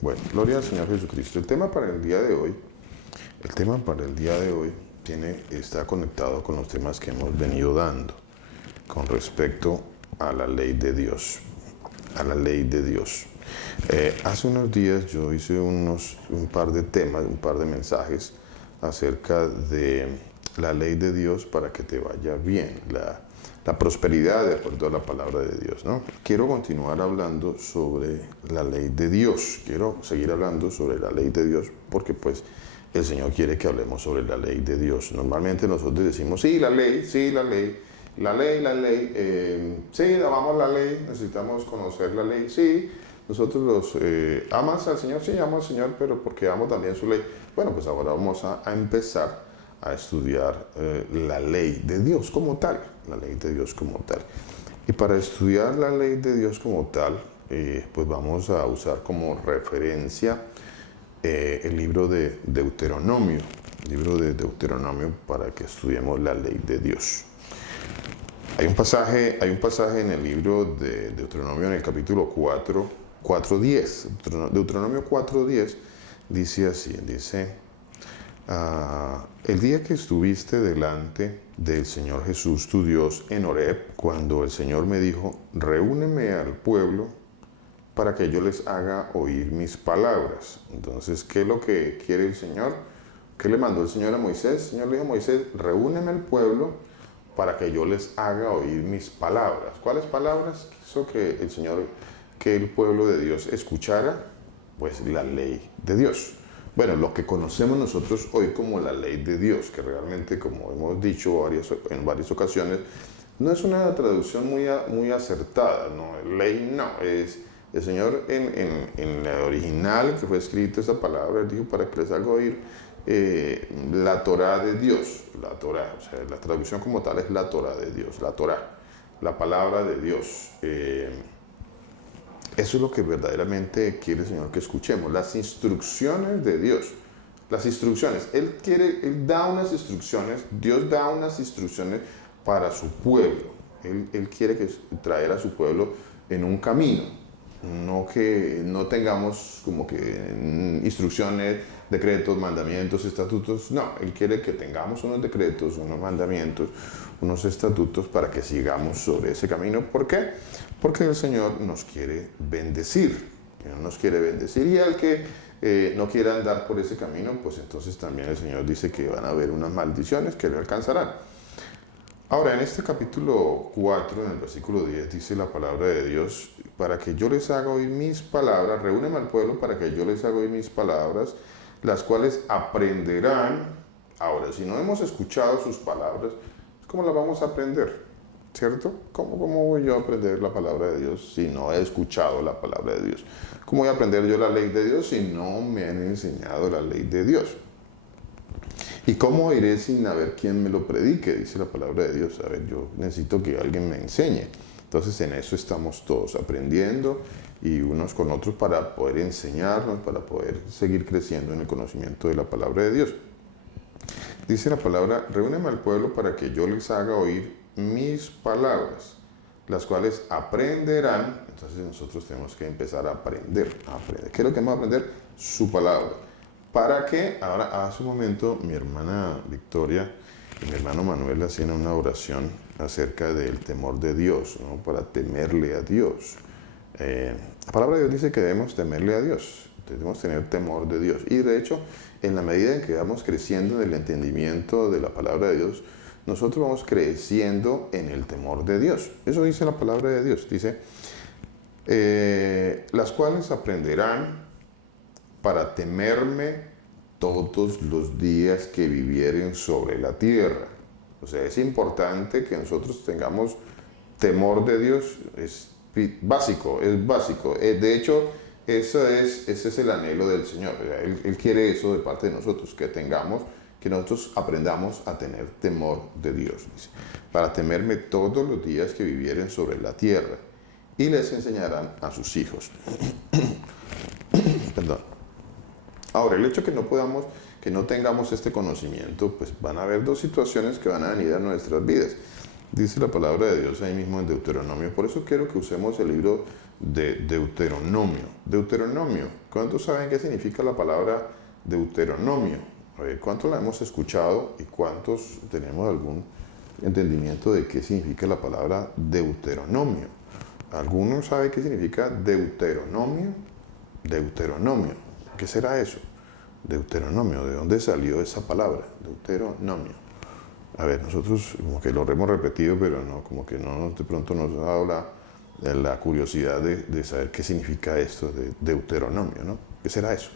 Bueno, gloria al Señor Jesucristo. El tema para el día de hoy está conectado con los temas que hemos venido dando con respecto a la ley de Dios. A la ley de Dios. Hace unos días yo hice un par de temas, un par de mensajes acerca de la ley de Dios para que te vaya bien, la prosperidad de acuerdo a la palabra de Dios, ¿no? Quiero continuar hablando sobre la ley de Dios. Quiero seguir hablando sobre la ley de Dios porque pues el Señor quiere que hablemos sobre la ley de Dios. Normalmente nosotros decimos, sí, la ley, sí, la ley. Sí, amamos la ley, necesitamos conocer la ley, sí. Nosotros ¿amas al Señor? Sí, amo al Señor, pero porque amo también su ley. Bueno, pues ahora vamos a empezar a estudiar la ley de Dios como tal, la ley de Dios como tal. Y para estudiar la ley de Dios como tal, pues vamos a usar como referencia el libro de Deuteronomio, para que estudiemos la ley de Dios. Hay un pasaje en el libro de Deuteronomio en el capítulo 4:10. Deuteronomio 4:10 dice así, el día que estuviste delante del Señor Jesús tu Dios en Horeb, cuando el Señor me dijo, reúneme al pueblo para que yo les haga oír mis palabras. Entonces, ¿qué es lo que quiere el Señor? ¿Qué le mandó el Señor a Moisés? El Señor le dijo a Moisés, reúneme al pueblo para que yo les haga oír mis palabras. ¿Cuáles palabras? Quiso que el Señor, que el pueblo de Dios escuchara, pues la ley de Dios. Bueno, lo que conocemos nosotros hoy como la ley de Dios, que realmente, como hemos dicho en varias ocasiones, no es una traducción muy acertada, ¿no? Ley no, es el Señor en el original que fue escrito esa palabra, él dijo para que les haga oír la Torá de Dios, la Torá, o sea, la traducción como tal es la Torá de Dios, la Torá, la palabra de Dios. Eso es lo que verdaderamente quiere el Señor que escuchemos, las instrucciones de Dios. Las instrucciones, Él da unas instrucciones, Dios da unas instrucciones para su pueblo. Él quiere traer a su pueblo en un camino, no que no tengamos como que instrucciones, decretos, mandamientos, estatutos. No, Él quiere que tengamos unos decretos, unos mandamientos, unos estatutos para que sigamos sobre ese camino. ¿Por qué? Porque el Señor nos quiere bendecir. Nos quiere bendecir, y al que no quiera andar por ese camino, pues entonces también el Señor dice que van a haber unas maldiciones que le alcanzarán. Ahora, en este capítulo 4, en el versículo 10, dice la palabra de Dios, para que yo les haga oír mis palabras, reúneme al pueblo para que yo les haga oír mis palabras, las cuales aprenderán. Ahora, si no hemos escuchado sus palabras, ¿cómo las vamos a aprender? ¿Cierto? ¿Cómo voy yo a aprender la palabra de Dios si no he escuchado la palabra de Dios? ¿Cómo voy a aprender yo la ley de Dios si no me han enseñado la ley de Dios? ¿Y cómo iré sin haber quien me lo predique? Dice la palabra de Dios. A ver, yo necesito que alguien me enseñe. Entonces en eso estamos todos aprendiendo y unos con otros para poder enseñarnos, para poder seguir creciendo en el conocimiento de la palabra de Dios. Dice la palabra, reúneme al pueblo para que yo les haga oír mis palabras, las cuales aprenderán. Entonces nosotros tenemos que empezar a aprender. ¿Qué es lo que vamos a aprender? Su palabra. Para que, ahora hace un momento mi hermana Victoria y mi hermano Manuel hacían una oración acerca del temor de Dios, ¿no? Para temerle a Dios. La palabra de Dios dice que debemos temerle a Dios, debemos tener temor de Dios. Y de hecho, en la medida en que vamos creciendo en el entendimiento de la palabra de Dios, nosotros vamos creciendo en el temor de Dios. Eso dice la palabra de Dios. Dice, las cuales aprenderán para temerme todos los días que vivieren sobre la tierra. O sea, es importante que nosotros tengamos temor de Dios. Es básico, es básico. De hecho, ese es el anhelo del Señor. Él quiere eso de parte de nosotros, que nosotros aprendamos a tener temor de Dios. Dice, para temerme todos los días que vivieren sobre la tierra, y les enseñarán a sus hijos. Perdón. Ahora, el hecho que no tengamos este conocimiento, pues van a haber dos situaciones que van a venir a nuestras vidas. Dice la palabra de Dios ahí mismo en Deuteronomio. Por eso quiero que usemos el libro de Deuteronomio. Deuteronomio. ¿Cuántos saben qué significa la palabra Deuteronomio? A ver, ¿cuántos la hemos escuchado y cuántos tenemos algún entendimiento de qué significa la palabra Deuteronomio? ¿Alguno sabe qué significa Deuteronomio? Deuteronomio. ¿Qué será eso? Deuteronomio. ¿De dónde salió esa palabra? Deuteronomio. A ver, nosotros como que lo hemos repetido, pero no, como que no de pronto nos ha dado la curiosidad de saber qué significa esto de Deuteronomio, ¿no? ¿Qué será eso?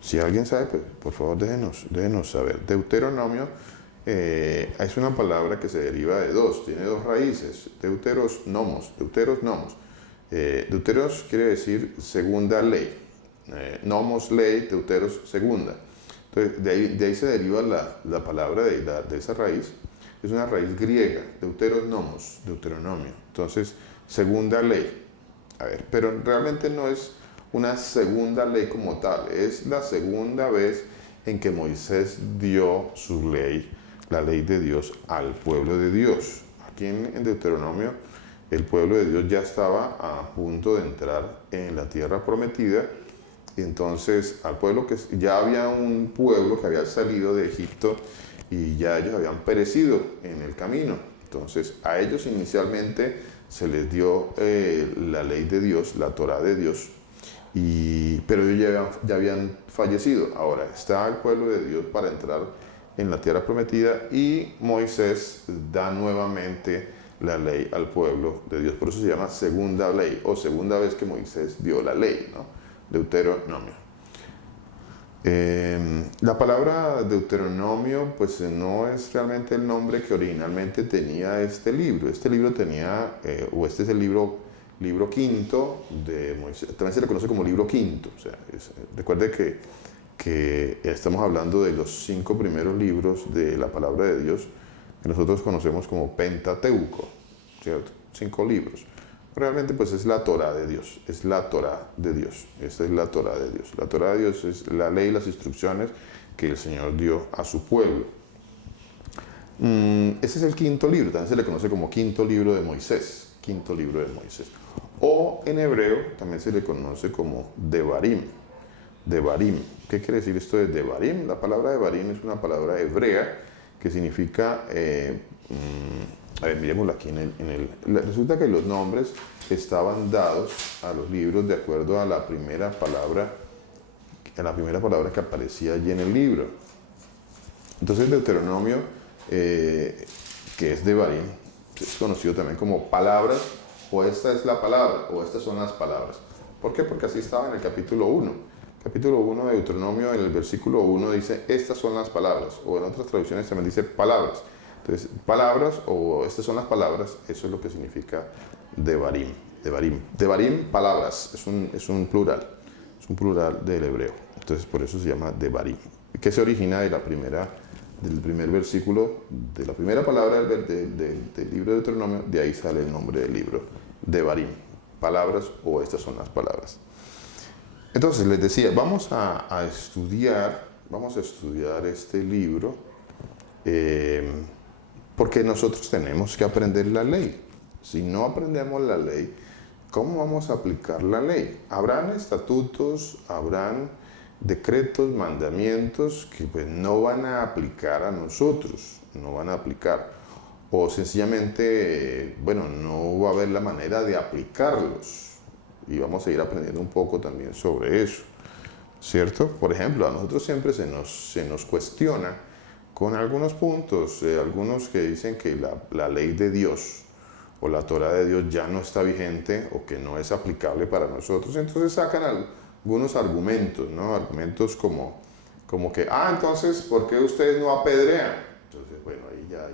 Si alguien sabe, pues, por favor déjenos saber. Deuteronomio es una palabra que se deriva de dos, tiene dos raíces, deuteros nomos. Deuteros quiere decir segunda ley, nomos ley, deuteros segunda. Entonces, de ahí se deriva la palabra de esa raíz. Es una raíz griega, deuteronomos, deuteronomio. Entonces, segunda ley. A ver, pero realmente no es una segunda ley como tal. Es la segunda vez en que Moisés dio su ley, la ley de Dios, al pueblo de Dios. Aquí en Deuteronomio, el pueblo de Dios ya estaba a punto de entrar en la tierra prometida. Y entonces al pueblo ya había un pueblo que había salido de Egipto y ya ellos habían perecido en el camino. Entonces a ellos inicialmente se les dio la ley de Dios, la Torá de Dios, pero ellos ya habían fallecido. Ahora está el pueblo de Dios para entrar en la tierra prometida y Moisés da nuevamente la ley al pueblo de Dios. Por eso se llama segunda ley o segunda vez que Moisés dio la ley, ¿no? Deuteronomio. La palabra Deuteronomio pues no es realmente el nombre que originalmente tenía este libro. Este libro tenía, este es el libro quinto de Moisés. También se le conoce como libro quinto. O sea, recuerde que estamos hablando de los 5 primeros libros de la palabra de Dios que nosotros conocemos como Pentateuco, ¿cierto? 5 libros. Realmente pues es la Torá de Dios, es la Torá de Dios, esta es la Torá de Dios. La Torá de Dios es la ley y las instrucciones que el Señor dio a su pueblo. Ese es el quinto libro, también se le conoce como quinto libro de Moisés, quinto libro de Moisés. O en hebreo también se le conoce como Devarim, Devarim. ¿Qué quiere decir esto de Devarim? La palabra Devarim es una palabra hebrea que significa... a ver, miremoslo aquí resulta que los nombres estaban dados a los libros de acuerdo a la primera palabra que aparecía allí en el libro. Entonces Deuteronomio, que es Devarim, es conocido también como palabras, o esta es la palabra, o estas son las palabras. ¿Por qué? Porque así estaba en el capítulo 1. Capítulo 1 de Deuteronomio, en el versículo 1 dice, estas son las palabras, o en otras traducciones también dice palabras. Entonces, palabras o estas son las palabras, eso es lo que significa Devarim. Devarim, Devarim, palabras, es un plural del hebreo. Entonces, por eso se llama Devarim, que se origina del primer versículo, de la primera palabra del libro de Deuteronomio, de ahí sale el nombre del libro, Devarim, palabras o estas son las palabras. Entonces, les decía, vamos a estudiar este libro, porque nosotros tenemos que aprender la ley. Si no aprendemos la ley, ¿cómo vamos a aplicar la ley? Habrán estatutos, habrán decretos, mandamientos que pues, no van a aplicar a nosotros, no van a aplicar. O sencillamente, no va a haber la manera de aplicarlos. Y vamos a ir aprendiendo un poco también sobre eso, ¿cierto? Por ejemplo, a nosotros siempre se nos cuestiona con algunos puntos, algunos que dicen que la ley de Dios o la Torá de Dios ya no está vigente o que no es aplicable para nosotros. Entonces sacan algunos argumentos, ¿no? Argumentos como que, entonces, ¿por qué ustedes no apedrean? Entonces, bueno, ahí ya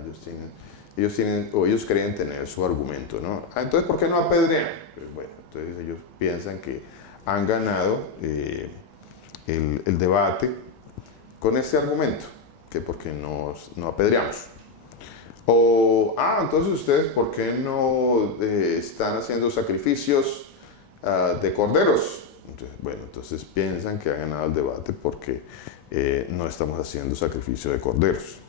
ellos creen tener su argumento, ¿no? Entonces, ¿por qué no apedrean? Pues bueno, entonces ellos piensan que han ganado el debate con este argumento, que porque no apedreamos. O, entonces ustedes, ¿por qué no están haciendo sacrificios de corderos? Entonces piensan que han ganado el debate porque no estamos haciendo sacrificio de corderos.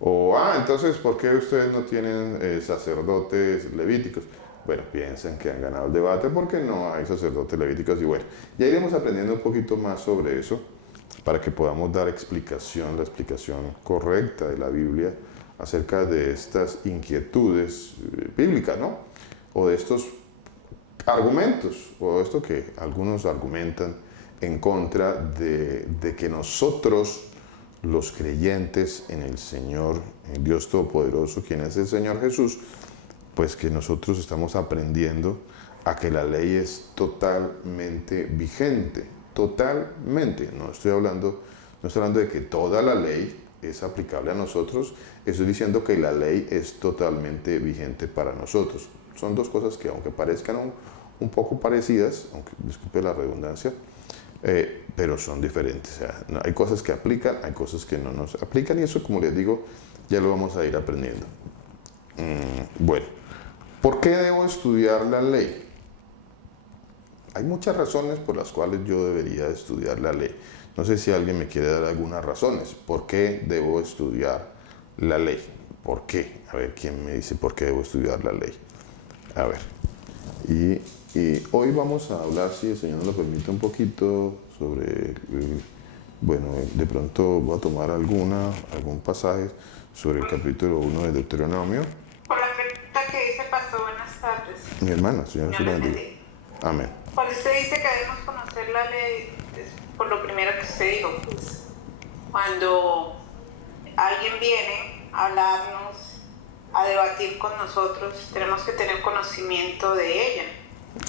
O, entonces, ¿por qué ustedes no tienen sacerdotes levíticos? Bueno, piensan que han ganado el debate porque no hay sacerdotes levíticos y bueno, ya iremos aprendiendo un poquito más sobre eso para que podamos dar explicación, la explicación correcta de la Biblia acerca de estas inquietudes bíblicas, ¿no? O de estos argumentos, o esto que algunos argumentan en contra de que nosotros, los creyentes en el Señor, en Dios Todopoderoso, quien es el Señor Jesús, pues que nosotros estamos aprendiendo a que la ley es totalmente vigente, totalmente. No estoy hablando de que toda la ley es aplicable a nosotros, estoy diciendo que la ley es totalmente vigente para nosotros. Son dos cosas que aunque parezcan un poco parecidas, aunque disculpe la redundancia, pero son diferentes. O sea, hay cosas que aplican, hay cosas que no nos aplican y eso, como les digo, ya lo vamos a ir aprendiendo. Bueno, ¿por qué debo estudiar la ley? Hay muchas razones por las cuales yo debería estudiar la ley. No sé si alguien me quiere dar algunas razones. ¿Por qué debo estudiar la ley? ¿Por qué? A ver, ¿quién me dice por qué debo estudiar la ley? A ver. Y hoy vamos a hablar, si el Señor nos lo permite, un poquito sobre, bueno, de pronto voy a tomar algún pasaje sobre el capítulo 1 de Deuteronomio. Por la pregunta que dice Pastor, buenas tardes. Mi hermana, Señor se la bendiga. Amén. Cuando usted dice que debemos conocer la ley, es por lo primero que usted dijo, pues, cuando alguien viene a hablarnos, a debatir con nosotros, tenemos que tener conocimiento de ella.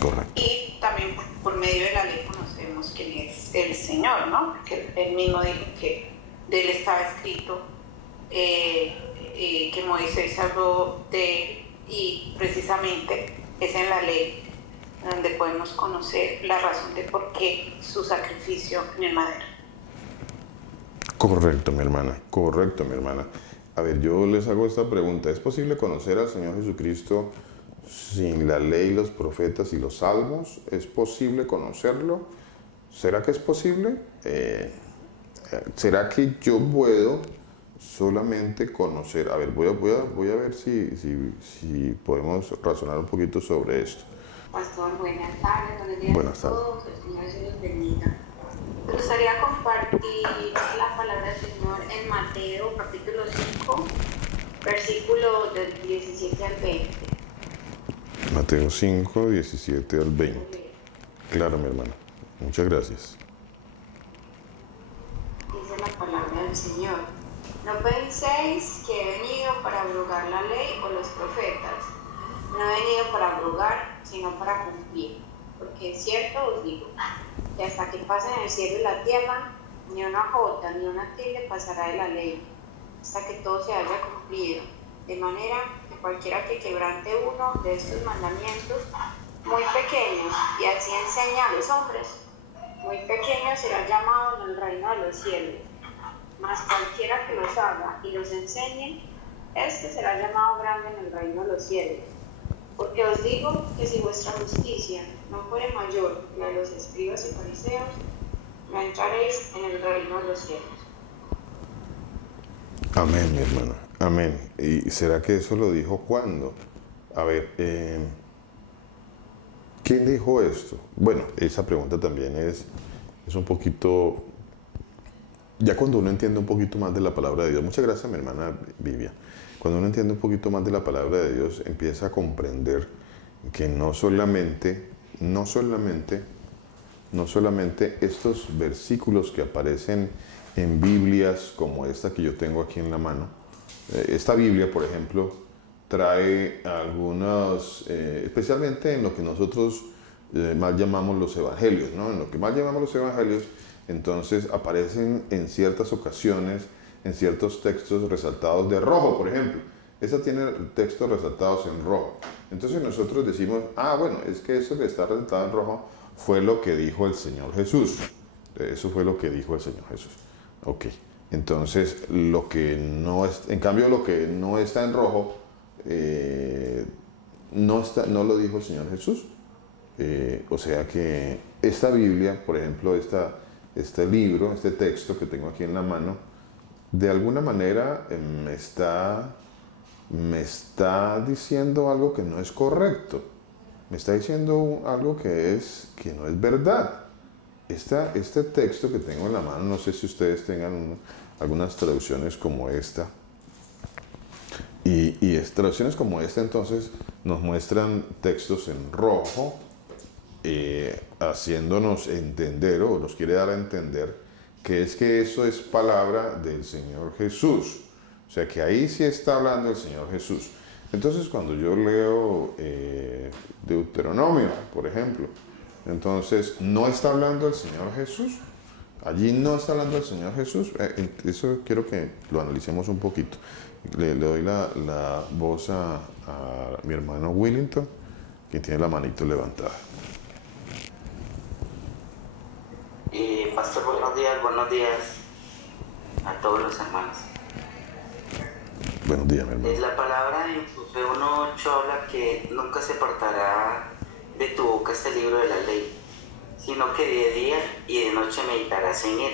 Correcto. Y también por medio de la ley conocemos quién es el Señor, ¿no? Porque él mismo dijo que de él estaba escrito que Moisés habló de él y precisamente es en la ley donde podemos conocer la razón de por qué su sacrificio en el madero. Correcto, mi hermana. Correcto, mi hermana. A ver, yo les hago esta pregunta. ¿Es posible conocer al Señor Jesucristo sin la ley, los profetas y los salmos? ¿Es posible conocerlo? ¿Será que es posible? ¿Será que yo puedo solamente conocer? A ver, voy a ver si podemos razonar un poquito sobre esto. Pastor, buenas tardes. Buenos días Buenas a tardes. todos. El Señor se los bendiga. Me gustaría compartir la palabra del Señor en Mateo capítulo 5, versículo del 17 al 20. Mateo 5, 17 al 20. Claro, mi hermana. Muchas gracias. Dice la palabra del Señor. No penséis que he venido para abrogar la ley o los profetas. No he venido para abrogar, sino para cumplir. Porque es cierto os digo, que hasta que pasen el cielo y la tierra, ni una jota ni una tilde pasará de la ley, hasta que todo se haya cumplido. De manera que cualquiera que quebrante uno de estos mandamientos muy pequeños y así enseña a los hombres, muy pequeño será llamado en el reino de los cielos. Mas cualquiera que los haga y los enseñe, este será llamado grande en el reino de los cielos. Porque os digo que si vuestra justicia no fuere mayor que la de los escribas y fariseos, no entraréis en el reino de los cielos. Amén, mi hermana. Amén. ¿Y será que eso lo dijo cuándo? A ver, ¿quién dijo esto? Bueno, esa pregunta también es un poquito... Ya cuando uno entiende un poquito más de la palabra de Dios, muchas gracias mi hermana Vivian, cuando uno entiende un poquito más de la palabra de Dios, empieza a comprender que no solamente estos versículos que aparecen en Biblias como esta que yo tengo aquí en la mano, esta Biblia, por ejemplo, trae algunos, especialmente en lo que nosotros más llamamos los evangelios, ¿no? En lo que más llamamos los evangelios, entonces aparecen en ciertas ocasiones, en ciertos textos resaltados de rojo, por ejemplo. Esta tiene textos resaltados en rojo. Entonces nosotros decimos, bueno, es que eso que está resaltado en rojo fue lo que dijo el Señor Jesús. Eso fue lo que dijo el Señor Jesús. Ok. Entonces, lo que no es, en cambio, lo que no está en rojo, no lo dijo el Señor Jesús. O sea que esta Biblia, por ejemplo, este libro, este texto que tengo aquí en la mano, de alguna manera me está diciendo algo que no es correcto. Me está diciendo algo que no es verdad. Este texto que tengo en la mano, no sé si ustedes tengan algunas traducciones como esta. Y traducciones como esta entonces nos muestran textos en rojo, haciéndonos entender o nos quiere dar a entender que eso es palabra del Señor Jesús. O sea que ahí sí está hablando el Señor Jesús. Entonces cuando yo leo Deuteronomio, por ejemplo, entonces no está hablando el Señor Jesús. Allí no está hablando el Señor Jesús. Eso quiero que lo analicemos un poquito. Le doy la voz a mi hermano Willington, quien tiene la manito levantada. Pastor, buenos días a todos los hermanos. Buenos días, mi hermano. La palabra en Josué 1:8 habla que nunca se apartará de tu boca este libro de la ley, sino que de día y de noche meditarás en él,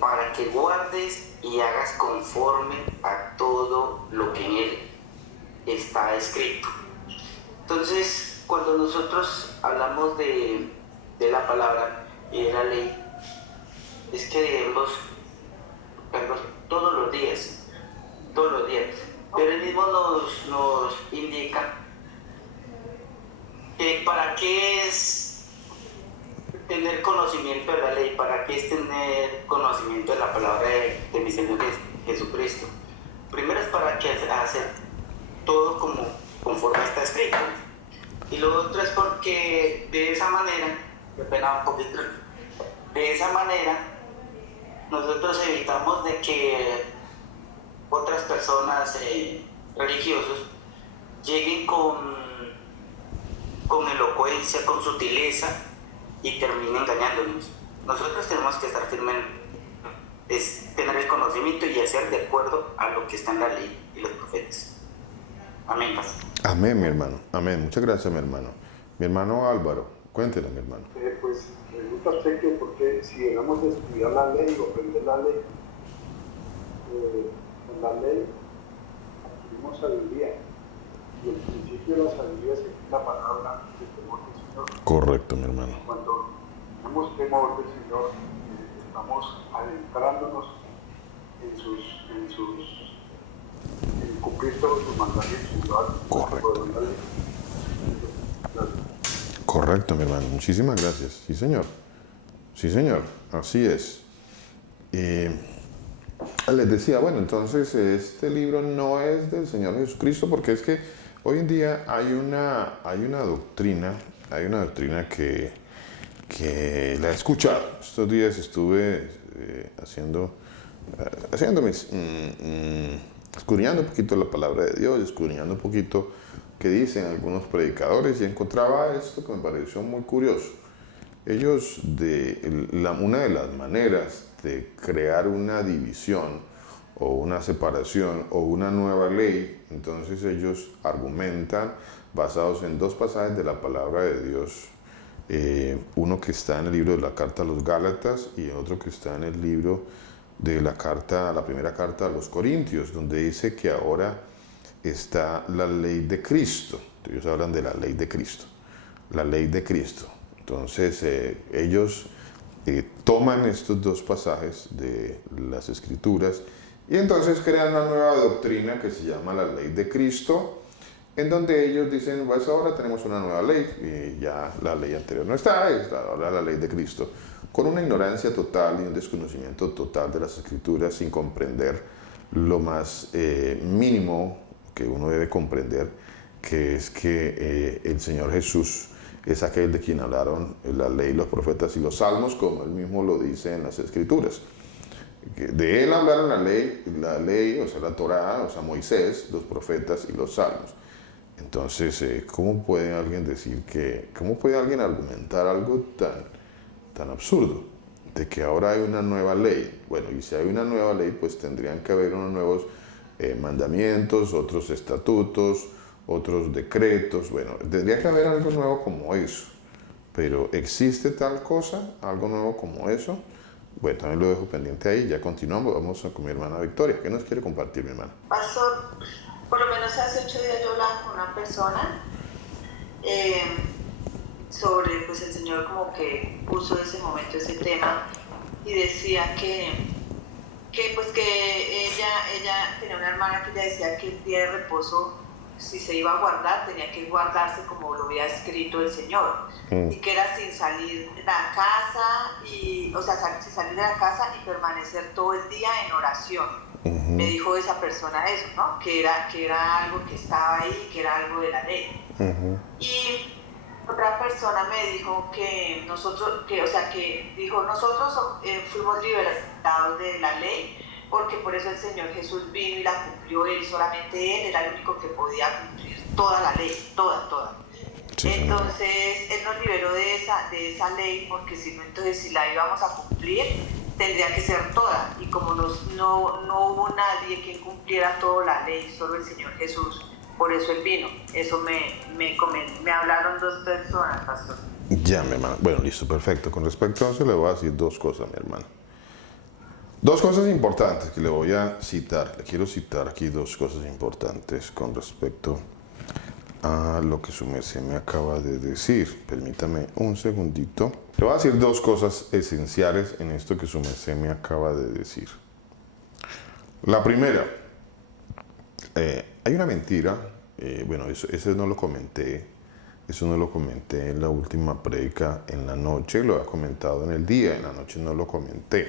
para que guardes y hagas conforme a todo lo que en él está escrito. Entonces, cuando nosotros hablamos de la palabra y de la ley, es que debemos verlos todos los días. Pero él mismo nos indica que para qué es tener conocimiento de la ley, para qué es tener conocimiento de la palabra de mi Señor Jesucristo. Primero es para que hacer todo conforme está escrito. Y lo otro es porque de esa manera, nosotros evitamos de que otras personas religiosos lleguen con elocuencia, con sutileza y terminen engañándonos. Nosotros tenemos que estar firmes, es tener el conocimiento y hacer de acuerdo a lo que está en la ley y los profetas. Amén, pastor. Amén, mi hermano. Amén. Muchas gracias, mi hermano. Mi hermano Álvaro, cuéntelo, mi hermano. Pues pregunta usted que porque si debemos de estudiar la ley o aprender la ley, con la ley adquirimos sabiduría. Y el principio de la sabiduría es la palabra del temor del Señor. Correcto, mi hermano. Cuando tenemos temor del Señor, estamos adentrándonos en cumplir todos sus mandamientos. Correcto. Correcto, mi hermano. Muchísimas gracias. Sí, señor. Sí, señor. Así es. Les decía, bueno, entonces este libro no es del Señor Jesucristo, porque es que hoy en día hay una doctrina que la he escuchado. Estos días estuve escudriñando un poquito la palabra de Dios, escudriñando un poquito qué dicen algunos predicadores y encontraba esto que me pareció muy curioso. Ellos, una de las maneras de crear una división o una separación o una nueva ley, entonces ellos argumentan basados en dos pasajes de la palabra de Dios, uno que está en el libro de la carta a los Gálatas y otro que está en el libro de la primera carta a los Corintios, donde dice que ahora está la ley de Cristo. Ellos hablan de la ley de Cristo, la ley de Cristo. Entonces ellos toman estos dos pasajes de las Escrituras y entonces crean una nueva doctrina que se llama la ley de Cristo, en donde ellos dicen, pues ahora tenemos una nueva ley y ya la ley anterior no está, ahora la ley de Cristo, con una ignorancia total y un desconocimiento total de las Escrituras, sin comprender lo más mínimo que uno debe comprender, que es que el Señor Jesús es aquel de quien hablaron la ley, los profetas y los salmos, como él mismo lo dice en las Escrituras. De él hablaron la ley, o sea, la Torá, o sea, Moisés, los profetas y los salmos. Entonces, ¿cómo puede alguien argumentar algo tan absurdo? De que ahora hay una nueva ley. Bueno, y si hay una nueva ley, pues tendrían que haber unos nuevos mandamientos, otros estatutos, otros decretos. Bueno, tendría que haber algo nuevo como eso. Pero ¿existe tal cosa? ¿Algo nuevo como eso? Bueno, también lo dejo pendiente ahí, ya continuamos, vamos con mi hermana Victoria. ¿Qué nos quiere compartir mi hermana? Pastor, por lo menos hace 8 días yo hablaba con una persona eh, sobre, pues el Señor como que puso ese momento, ese tema, y decía que pues que ella tenía una hermana que ella decía que el día de reposo, si se iba a guardar, tenía que guardarse como lo había escrito el Señor, y que era sin salir de la casa, sin salir de la casa y permanecer todo el día en oración. Me dijo esa persona eso, ¿no? Que era algo que estaba ahí, que era algo de la ley. Y otra persona me dijo que nosotros fuimos libertados de la ley, porque por eso el Señor Jesús vino y la cumplió Él, solamente Él era el único que podía cumplir toda la ley, toda. Sí, entonces Él nos liberó de esa ley, porque si no, entonces si la íbamos a cumplir, tendría que ser toda, y como no hubo nadie que cumpliera toda la ley, solo el Señor Jesús, por eso Él vino. Eso me hablaron 2 personas, pastor. Ya, mi hermana. Bueno, listo, perfecto. Con respecto a eso le voy a decir 2 cosas, mi hermana. 2 cosas importantes que le voy a citar. Le quiero citar aquí 2 cosas importantes con respecto a lo que su merced me acaba de decir. Permítame un segundito. Le voy a decir 2 cosas esenciales en esto que su merced me acaba de decir. La primera, hay una mentira, bueno, eso no lo comenté en la última prédica en la noche, lo he comentado en el día, en la noche no lo comenté.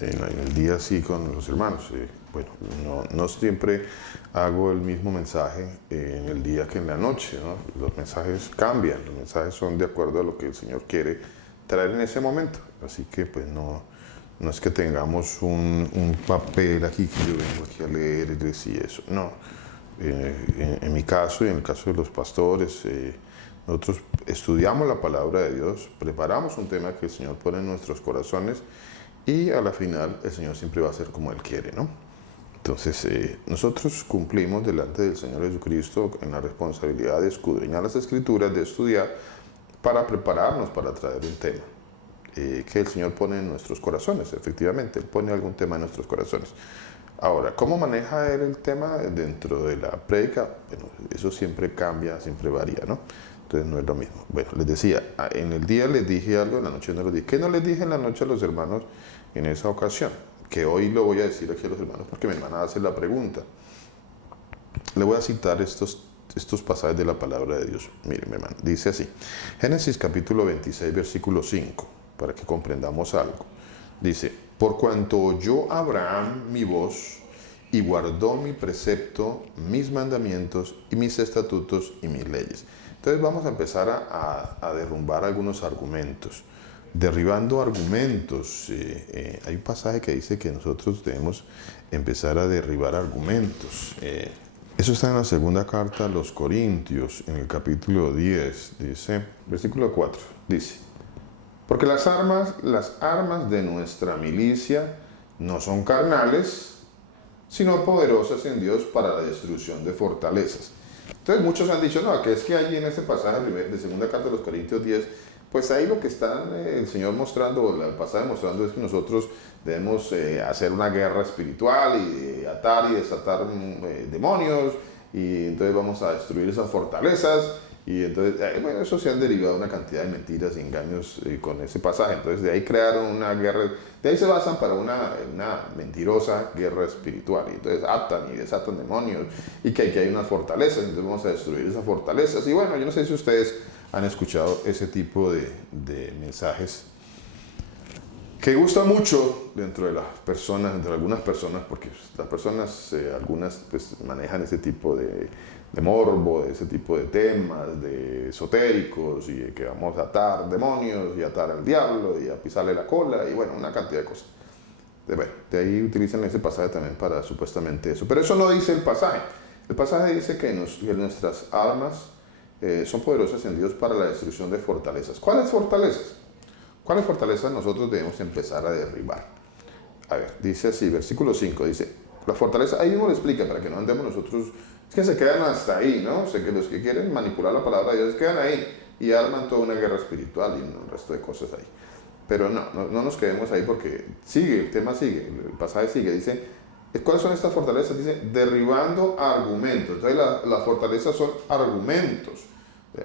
En el día sí con los hermanos. Bueno, no siempre hago el mismo mensaje en el día que en la noche, ¿no? Los mensajes cambian, los mensajes son de acuerdo a lo que el Señor quiere traer en ese momento. Así que pues no es que tengamos un papel aquí que yo vengo aquí a leer y decir eso. No. En mi caso y en el caso de los pastores, nosotros estudiamos la palabra de Dios, preparamos un tema que el Señor pone en nuestros corazones, y a la final el Señor siempre va a ser como Él quiere, ¿no? Entonces nosotros cumplimos delante del Señor Jesucristo en la responsabilidad de escudriñar las Escrituras, de estudiar, para prepararnos para traer un tema que el Señor pone en nuestros corazones. Efectivamente, Él pone algún tema en nuestros corazones. Ahora, ¿cómo maneja Él el tema dentro de la prédica? Bueno, eso siempre cambia, siempre varía, ¿no? Entonces no es lo mismo. Bueno, les decía, en el día les dije algo, en la noche no les dije. ¿Qué no les dije en la noche a los hermanos en esa ocasión? Que hoy lo voy a decir aquí a los hermanos porque mi hermana hace la pregunta. Le voy a citar estos pasajes de la palabra de Dios. Miren, mi hermano, dice así. Génesis capítulo 26, versículo 5, para que comprendamos algo. Dice, por cuanto oyó Abraham mi voz y guardó mi precepto, mis mandamientos y mis estatutos y mis leyes. Entonces vamos a empezar a derrumbar algunos argumentos. Derribando argumentos. Hay un pasaje que dice que nosotros debemos empezar a derribar argumentos. Eso está en la segunda carta a los Corintios, en el capítulo 10, dice, versículo 4, dice, porque las armas de nuestra milicia no son carnales, sino poderosas en Dios para la destrucción de fortalezas. Entonces muchos han dicho, no, que es que allí en este pasaje de segunda carta de los Corintios 10, pues ahí lo que está el Señor mostrando, el pasaje mostrando, es que nosotros debemos hacer una guerra espiritual y atar y desatar demonios, y entonces vamos a destruir esas fortalezas. Y entonces, bueno, eso se han derivado una cantidad de mentiras y engaños con ese pasaje. Entonces, de ahí crearon una guerra, de ahí se basan para una mentirosa guerra espiritual. Y entonces atan y desatan demonios, y que hay unas fortalezas, entonces vamos a destruir esas fortalezas. Y bueno, yo no sé si ustedes han escuchado ese tipo de mensajes que gusta mucho dentro de las personas, dentro de algunas personas, porque las personas, algunas pues manejan ese tipo de morbo, de ese tipo de temas, de esotéricos, y que vamos a atar demonios y atar al diablo y a pisarle la cola, y bueno, una cantidad de cosas. De ahí utilizan ese pasaje también para supuestamente eso. Pero eso no dice el pasaje. El pasaje dice que nuestras armas son poderosas en Dios para la destrucción de fortalezas. ¿Cuáles fortalezas? ¿Cuáles fortalezas nosotros debemos empezar a derribar? A ver, dice así, versículo 5, dice, la fortaleza, ahí mismo lo explica para que no andemos nosotros, es que se quedan hasta ahí, ¿no? Sé que los que quieren manipular la palabra de Dios quedan ahí y arman toda una guerra espiritual y un resto de cosas ahí. Pero no nos quedemos ahí porque sigue, el tema sigue, el pasaje sigue, dice, ¿cuáles son estas fortalezas? Dice, derribando argumentos. Entonces las fortalezas son argumentos.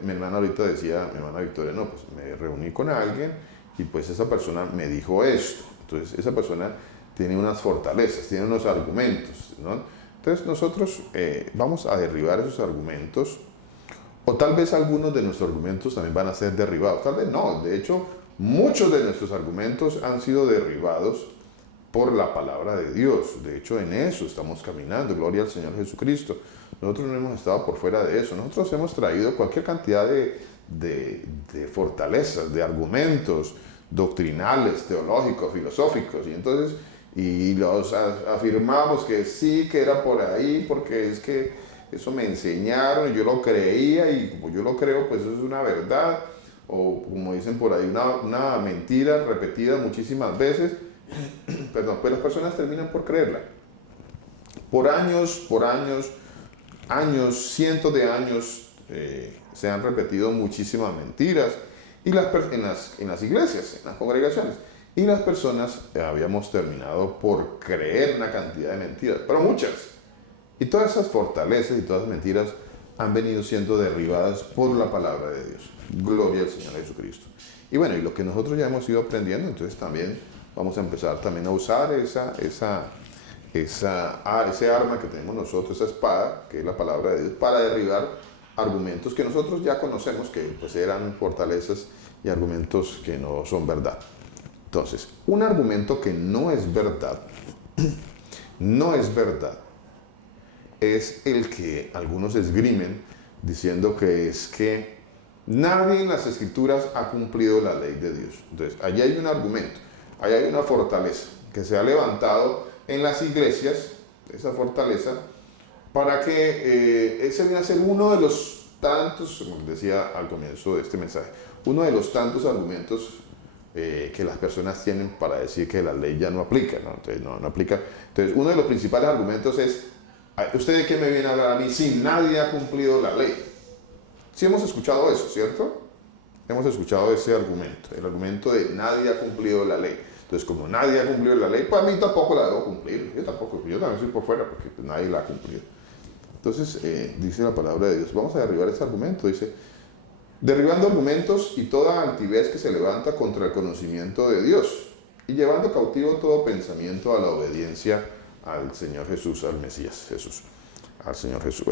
Mi hermana ahorita decía, mi hermana Victoria, no, pues me reuní con alguien y pues esa persona me dijo esto. Entonces esa persona tiene unas fortalezas, tiene unos argumentos, ¿no? Entonces nosotros vamos a derribar esos argumentos, o tal vez algunos de nuestros argumentos también van a ser derribados, tal vez no, de hecho muchos de nuestros argumentos han sido derribados por la palabra de Dios. De hecho, en eso estamos caminando. Gloria al Señor Jesucristo. Nosotros no hemos estado por fuera de eso. Nosotros hemos traído cualquier cantidad de fortalezas, de argumentos doctrinales, teológicos, filosóficos. Y entonces, y los afirmamos que sí, que era por ahí, porque es que eso me enseñaron y yo lo creía y como yo lo creo, pues eso es una verdad. O como dicen por ahí, una mentira repetida muchísimas veces. Perdón, pues las personas terminan por creerla. Por años, cientos de años, se han repetido muchísimas mentiras y en las iglesias, en las congregaciones. Y las personas habíamos terminado por creer una cantidad de mentiras, pero muchas. Y todas esas fortalezas y todas esas mentiras han venido siendo derribadas por la palabra de Dios. Gloria al Señor Jesucristo. Y bueno, y lo que nosotros ya hemos ido aprendiendo, entonces también vamos a empezar también a usar ese arma que tenemos nosotros, esa espada, que es la palabra de Dios, para derribar argumentos que nosotros ya conocemos, que pues eran fortalezas y argumentos que no son verdad. Entonces, un argumento que no es verdad, es el que algunos esgrimen diciendo que es que nadie en las Escrituras ha cumplido la ley de Dios. Entonces, allí hay un argumento, allí hay una fortaleza que se ha levantado en las iglesias, esa fortaleza, para que ese viene a ser uno de los tantos, como decía al comienzo de este mensaje, uno de los tantos argumentos que las personas tienen para decir que la ley ya no aplica, ¿no? Entonces, no aplica. Entonces, uno de los principales argumentos es, ¿usted de qué me viene a hablar a mí si nadie ha cumplido la ley? Sí hemos escuchado eso, ¿cierto? Hemos escuchado ese argumento, el argumento de nadie ha cumplido la ley. Entonces, como nadie ha cumplido la ley, pues a mí tampoco la debo cumplir. Yo también soy por fuera porque pues, nadie la ha cumplido. Entonces, dice la palabra de Dios, vamos a derribar ese argumento, dice, derribando argumentos y toda altivez que se levanta contra el conocimiento de Dios y llevando cautivo todo pensamiento a la obediencia al Señor Jesús, al Mesías Jesús, al Señor Jesús.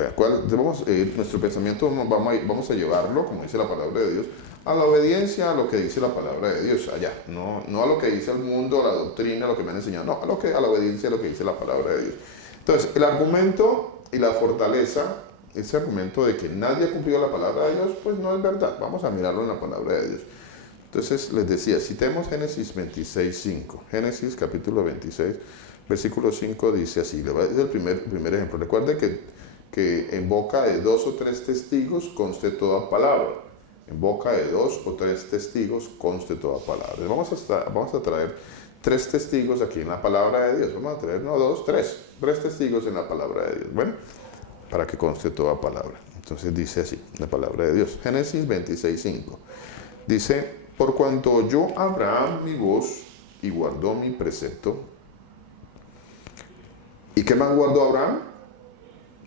Nuestro pensamiento vamos a llevarlo, como dice la palabra de Dios, a la obediencia a lo que dice la palabra de Dios, allá, no a lo que dice el mundo, a la doctrina, a lo que me han enseñado, no, a la obediencia a lo que dice la palabra de Dios. Entonces, el argumento y la fortaleza, ese argumento de que nadie ha cumplido la palabra de Dios, pues no es verdad. Vamos a mirarlo en la palabra de Dios. Entonces, les decía, citemos Génesis 26:5. Génesis capítulo 26, versículo 5 dice así, es el primer ejemplo. Recuerde que en boca de 2 o 3 testigos conste toda palabra. En boca de 2 o 3 testigos conste toda palabra. Vamos a traer 3 testigos aquí en la palabra de Dios. Vamos a traer, no 2, 3. 3 testigos en la palabra de Dios. Bueno, para que conste toda palabra. Entonces dice así, la palabra de Dios. Génesis 26:5. Dice, por cuanto oyó Abraham mi voz y guardó mi precepto. ¿Y qué más guardó Abraham?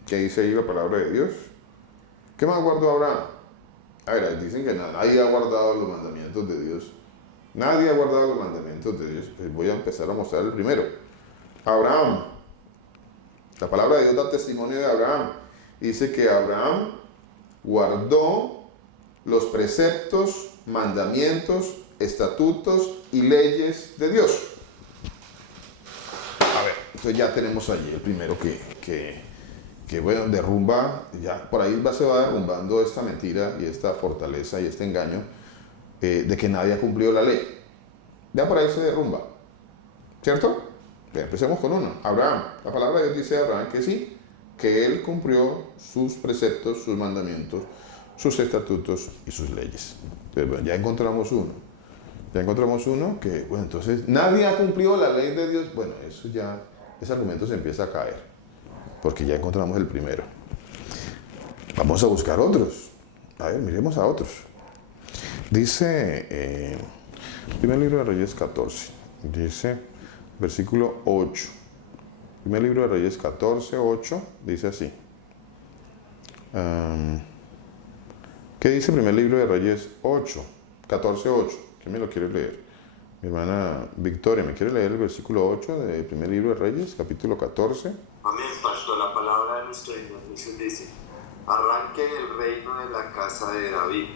¿Qué dice ahí la palabra de Dios? ¿Qué más guardó Abraham? A ver, dicen que nadie ha guardado los mandamientos de Dios. Nadie ha guardado los mandamientos de Dios. Pues voy a empezar a mostrar el primero. Abraham. La palabra de Dios da testimonio de Abraham. Dice que Abraham guardó los preceptos, mandamientos, estatutos y leyes de Dios. A ver, entonces ya tenemos allí el primero que bueno, derrumba, ya por ahí se va derrumbando esta mentira y esta fortaleza y este engaño de que nadie ha cumplido la ley. Ya por ahí se derrumba, ¿cierto? Bien, empecemos con uno. Abraham, la palabra de Dios dice a Abraham que sí, que él cumplió sus preceptos, sus mandamientos, sus estatutos y sus leyes. Entonces, bueno, ya encontramos uno. Ya encontramos uno que, bueno, entonces nadie ha cumplido la ley de Dios. Bueno, eso ya, ese argumento se empieza a caer, porque ya encontramos el primero. Vamos a buscar otros. A ver, miremos a otros. Dice Primer libro de Reyes 14, dice, versículo 8. Primer libro de Reyes 14, 8, dice así. ¿Qué dice primer libro de Reyes 8? 14, 8. ¿Quién me lo quiere leer? Mi hermana Victoria, ¿me quiere leer el versículo 8 del primer libro de Reyes, capítulo 14? Amén, pastor. La palabra de nuestro Señor Jesús dice: arranque el reino de la casa de David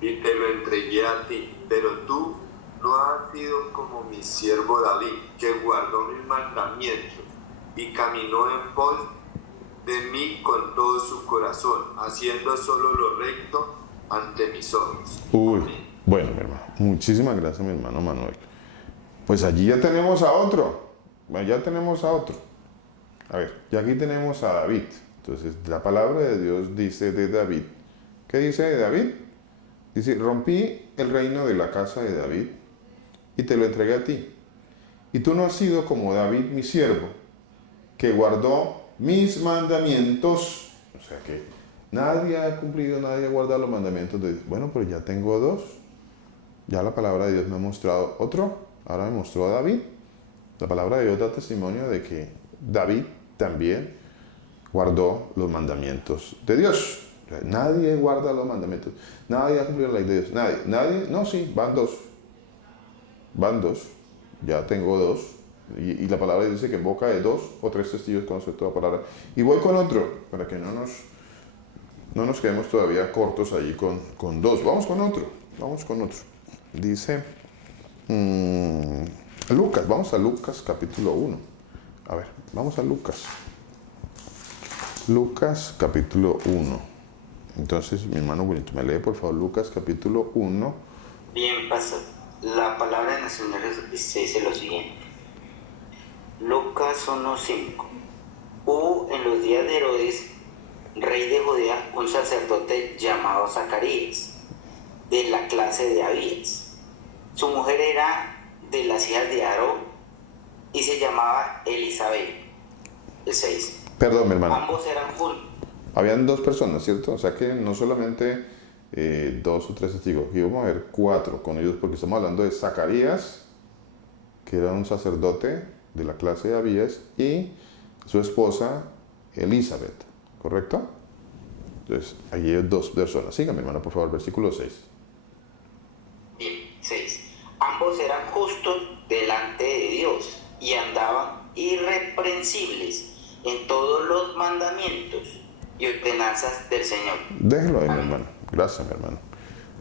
y te lo entregué a ti, pero tú no has sido como mi siervo David, que guardó mis mandamientos y caminó en pos de mí con todo su corazón, haciendo solo lo recto ante mis ojos. Uy, Amén. bueno, mi hermano, muchísimas gracias, mi hermano Manuel. Pues allí ya tenemos a otro, ya tenemos a otro. A ver, ya aquí tenemos a David. Entonces, la palabra de Dios dice de David. ¿Qué dice de David? Dice, rompí el reino de la casa de David y te lo entregué a ti. Y tú no has sido como David, mi siervo, que guardó mis mandamientos. O sea que nadie ha cumplido, nadie ha guardado los mandamientos de Dios. Bueno, pero ya tengo dos. Ya la palabra de Dios me ha mostrado otro. Ahora me mostró a David. La palabra de Dios da testimonio de que David también guardó los mandamientos de Dios. O sea, nadie guarda los mandamientos. Nadie ha cumplido la ley de Dios. Nadie. No, sí, van dos. Van dos. Ya tengo dos. Y la palabra dice que en boca de dos o tres testigos conoce toda palabra. Y voy con otro, para que no nos quedemos todavía cortos allí con dos. Vamos con otro. Dice Lucas. Vamos a Lucas capítulo 1. A ver, vamos a Lucas. Lucas capítulo 1. Entonces, mi hermano Bonito, me lee por favor Lucas capítulo 1. Bien, pastor. La palabra de nuestro Señor Jesucristo dice lo siguiente. Lucas 1:5. Hubo en los días de Herodes, rey de Judea, un sacerdote llamado Zacarías, de la clase de Abías. Su mujer era de las hijas de Aarón y se llamaba Elizabeth. El 6. Perdón, mi hermano. Ambos eran juntos. Habían dos personas, ¿cierto? O sea que no solamente dos o tres testigos, aquí vamos a ver cuatro con ellos, porque estamos hablando de Zacarías, que era un sacerdote de la clase de Abías, y su esposa Elizabeth, ¿correcto? Entonces, allí hay dos personas. Sígame, hermano, por favor, versículo 6. Bien, 6. Ambos eran justos delante de Dios y andaban irreprensibles en todos los mandamientos y ordenanzas del Señor. Déjelo ahí, mi hermano. Gracias, mi hermano.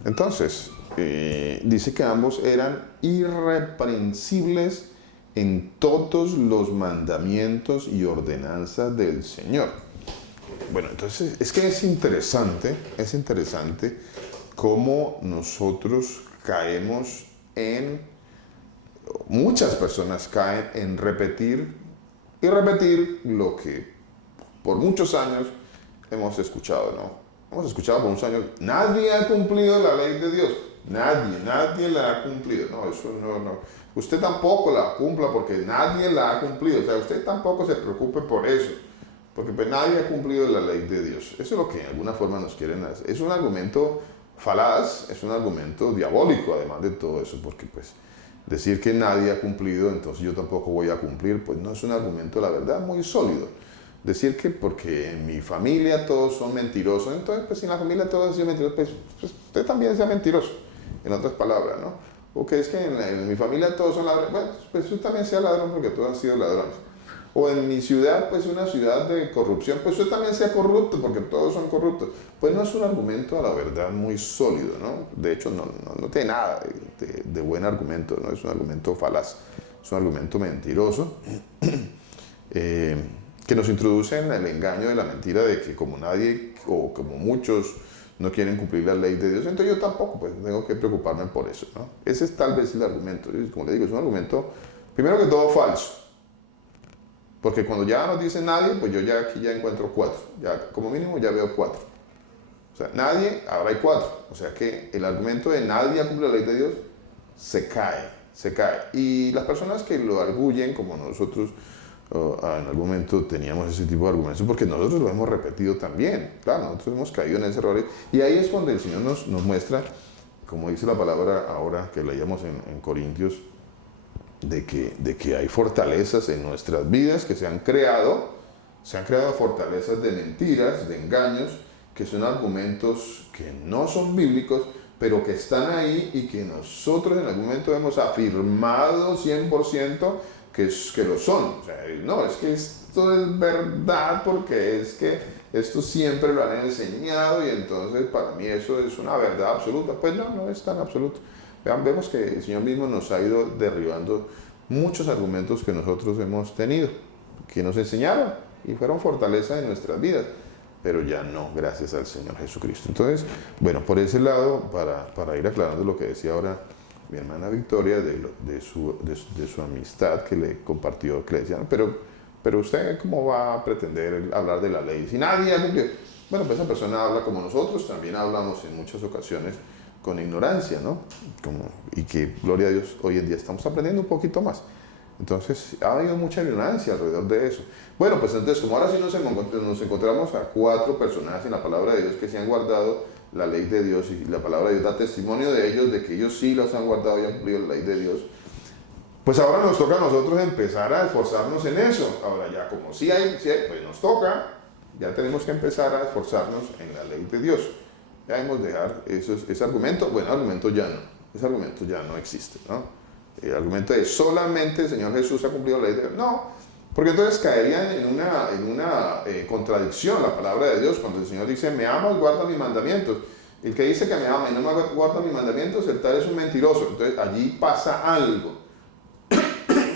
Entonces, dice que ambos eran irreprensibles en todos los mandamientos y ordenanzas del Señor. Bueno, entonces es que es interesante cómo nosotros caemos muchas personas caen en repetir lo que por muchos años hemos escuchado, ¿no? Hemos escuchado por muchos años, nadie ha cumplido la ley de Dios. Nadie la ha cumplido. No, eso no. Usted tampoco la cumpla porque nadie la ha cumplido. O sea, usted tampoco se preocupe por eso. Porque pues nadie ha cumplido la ley de Dios. Eso es lo que de alguna forma nos quieren hacer. Es un argumento falaz, es un argumento diabólico además de todo eso. Porque pues decir que nadie ha cumplido, entonces yo tampoco voy a cumplir, pues no es un argumento, la verdad, muy sólido. Decir que porque en mi familia todos son mentirosos, entonces pues si en la familia todos son mentirosos, pues usted también sea mentiroso, en otras palabras, ¿no? O que es que en mi familia todos son ladrones, bueno, pues usted también sea ladrón porque todos han sido ladrones. O en mi ciudad, pues una ciudad de corrupción, pues usted también sea corrupto porque todos son corruptos. Pues no es un argumento, a la verdad, muy sólido, ¿no? De hecho, no tiene nada de buen argumento, ¿no? Es un argumento falaz, es un argumento mentiroso. Que nos introduce en el engaño de la mentira de que como nadie o como muchos no quieren cumplir la ley de Dios, entonces yo tampoco pues tengo que preocuparme por eso, ¿no? Ese es tal vez el argumento. Como le digo, es un argumento, primero que todo, falso. Porque cuando ya nos dice nadie, pues yo ya aquí ya encuentro cuatro. Ya como mínimo ya veo cuatro. O sea, nadie, ahora hay cuatro. O sea que el argumento de nadie ha cumplido la ley de Dios se cae. Y las personas que lo arguyen, como nosotros en algún momento teníamos ese tipo de argumentos, porque nosotros lo hemos repetido también. Claro, nosotros hemos caído en ese error. Y ahí es cuando el Señor nos muestra como dice la palabra ahora que leíamos en Corintios, de que hay fortalezas en nuestras vidas que se han creado fortalezas de mentiras, de engaños, que son argumentos que no son bíblicos, pero que están ahí y que nosotros en algún momento hemos afirmado 100% que lo son. O sea, no, es que esto es verdad porque es que esto siempre lo han enseñado y entonces para mí eso es una verdad absoluta. Pues no, no es tan absoluto. Vemos que el Señor mismo nos ha ido derribando muchos argumentos que nosotros hemos tenido, que nos enseñaron y fueron fortaleza en nuestras vidas, pero ya no, gracias al Señor Jesucristo. Entonces, bueno, por ese lado, para ir aclarando lo que decía ahora mi hermana Victoria de su amistad que le compartió, que le decían, pero usted cómo va a pretender hablar de la ley si nadie ha cumplido. Bueno, pues esa persona habla como nosotros, también hablamos en muchas ocasiones con ignorancia, ¿no? Y que, gloria a Dios, hoy en día estamos aprendiendo un poquito más. Entonces, ha habido mucha ignorancia alrededor de eso. Bueno, pues entonces, como ahora sí nos encontramos a 4 personajes en la palabra de Dios que se han guardado la ley de Dios, y la palabra de Dios da testimonio de ellos, de que ellos sí los han guardado y han cumplido la ley de Dios, pues ahora nos toca a nosotros empezar a esforzarnos en eso. Ahora ya, como sí hay, pues nos toca, ya tenemos que empezar a esforzarnos en la ley de Dios. Ya debemos dejar ese argumento. Bueno, ese argumento ya no existe, ¿no? El argumento de solamente el Señor Jesús ha cumplido la ley de Dios. No, porque entonces caerían en una contradicción la palabra de Dios cuando el Señor dice, me amas, guarda mis mandamientos. El que dice que me ama y no me guarda mis mandamientos, el tal es un mentiroso. Entonces allí pasa algo.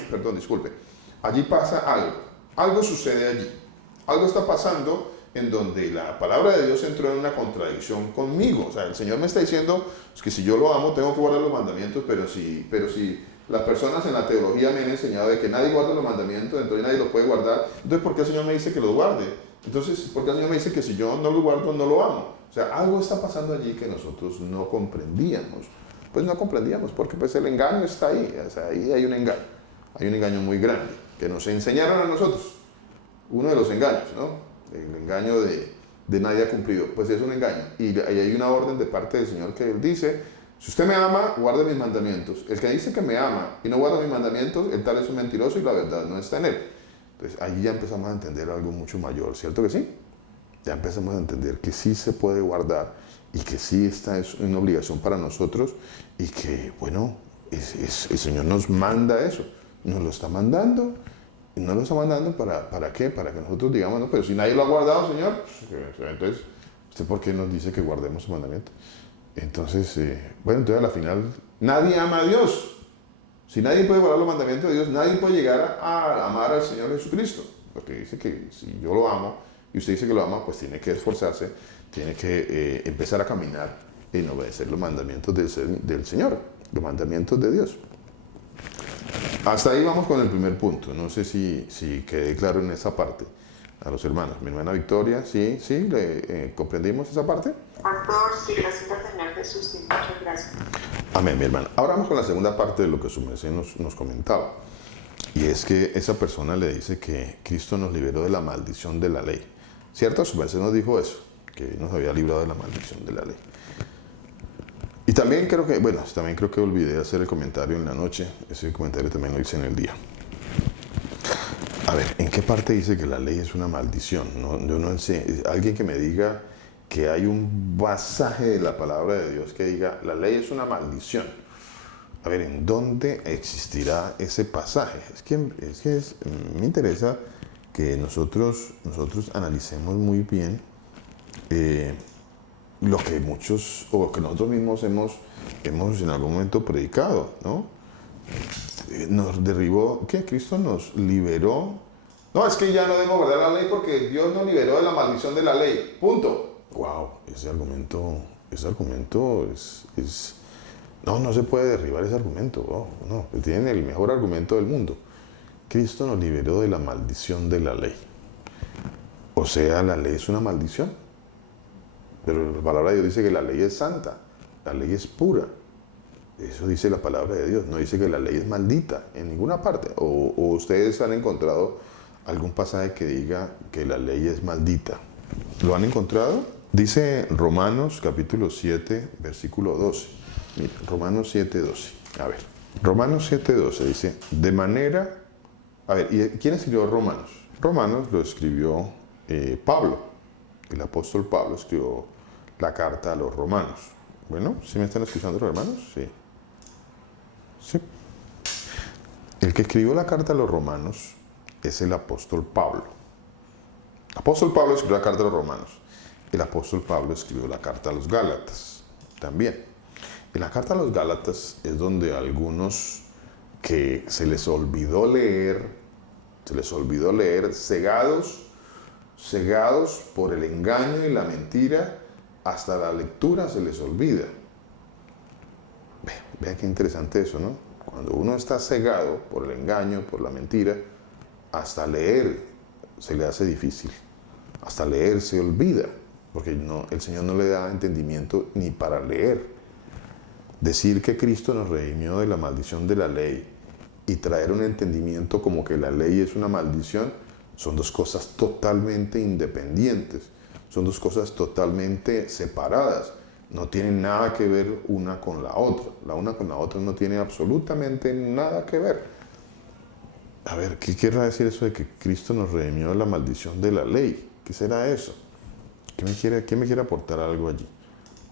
Perdón, disculpe. Allí pasa algo. Algo sucede allí. Algo está pasando en donde la palabra de Dios entró en una contradicción conmigo. O sea, el Señor me está diciendo que si yo lo amo, tengo que guardar los mandamientos, pero si las personas en la teología me han enseñado de que nadie guarda los mandamientos, entonces nadie los puede guardar, entonces ¿por qué el Señor me dice que los guarde? Entonces, ¿por qué el Señor me dice que si yo no los guardo, no lo amo? O sea, algo está pasando allí que nosotros no comprendíamos. Pues no comprendíamos, porque pues el engaño está ahí. O sea, ahí hay un engaño. Hay un engaño muy grande que nos enseñaron a nosotros. Uno de los engaños, ¿no? El engaño de nadie ha cumplido, pues es un engaño. Y hay una orden de parte del Señor que Él dice, si usted me ama, guarde mis mandamientos. El que dice que me ama y no guarda mis mandamientos, el tal es un mentiroso y la verdad no está en él. Entonces ahí ya empezamos a entender algo mucho mayor, ¿cierto que sí? Ya empezamos a entender que sí se puede guardar y que sí esta es una obligación para nosotros y que, bueno, el Señor nos manda eso, nos lo está mandando. Y no lo está mandando ¿para qué? Para que nosotros digamos, no, pero si nadie lo ha guardado, Señor, entonces, ¿usted por qué nos dice que guardemos su mandamiento? Entonces, bueno, entonces a la final, nadie ama a Dios. Si nadie puede guardar los mandamientos de Dios, nadie puede llegar a amar al Señor Jesucristo. Porque dice que si yo lo amo y usted dice que lo ama, pues tiene que esforzarse, tiene que empezar a caminar en obedecer los mandamientos del Señor, los mandamientos de Dios. Hasta ahí vamos con el primer punto. No sé si quedé claro en esa parte a los hermanos. Mi hermana Victoria, ¿sí? ¿Comprendimos esa parte? Pastor, sí, gracias al Señor Jesús, sí, muchas gracias. Amén, mi hermana. Ahora vamos con la segunda parte de lo que su merced nos comentaba. Y es que esa persona le dice que Cristo nos liberó de la maldición de la ley. ¿Cierto? Su merced nos dijo eso, que nos había librado de la maldición de la ley. Y también creo que olvidé hacer el comentario en la noche. Ese comentario también lo hice en el día. A ver, ¿en qué parte dice que la ley es una maldición? Yo no sé. Alguien que me diga que hay un pasaje de la palabra de Dios que diga, la ley es una maldición. A ver, ¿en dónde existirá ese pasaje? Me interesa que nosotros analicemos muy bien lo que muchos, o que nosotros mismos hemos en algún momento predicado, ¿no? Nos derribó, ¿qué? Cristo nos liberó. No, es que ya no debemos guardar la ley porque Dios nos liberó de la maldición de la ley. Punto. Wow, ese argumento es no se puede derribar ese argumento. Oh, no, tienen el mejor argumento del mundo. Cristo nos liberó de la maldición de la ley. O sea, la ley es una maldición. Pero la palabra de Dios dice que la ley es santa, la ley es pura. Eso dice la palabra de Dios. No dice que la ley es maldita en ninguna parte. O ustedes han encontrado algún pasaje que diga que la ley es maldita. ¿Lo han encontrado? Dice Romanos capítulo 7, versículo 12. Mira, Romanos 7:12. A ver, Romanos 7:12 dice, de manera... A ver, ¿y quién escribió Romanos? Romanos lo escribió Pablo. El apóstol Pablo escribió la carta a los romanos. Bueno, ¿sí me están escuchando los hermanos? Sí. Sí. El que escribió la carta a los romanos es el apóstol Pablo. El apóstol Pablo escribió la carta a los romanos. El apóstol Pablo escribió la carta a los Gálatas también. En la carta a los Gálatas es donde algunos que se les olvidó leer, cegados por el engaño y la mentira, hasta la lectura se les olvida. Vea qué interesante eso, ¿no? Cuando uno está cegado por el engaño, por la mentira, hasta leer se le hace difícil. Hasta leer se olvida, porque el Señor no le da entendimiento ni para leer. Decir que Cristo nos redimió de la maldición de la ley y traer un entendimiento como que la ley es una maldición, son dos cosas totalmente independientes, son dos cosas totalmente separadas. No tienen nada que ver una con la otra. La una con la otra no tiene absolutamente nada que ver. A ver, ¿qué quiere decir eso de que Cristo nos redimió de la maldición de la ley? ¿Qué será eso? ¿Quién me quiere aportar algo allí?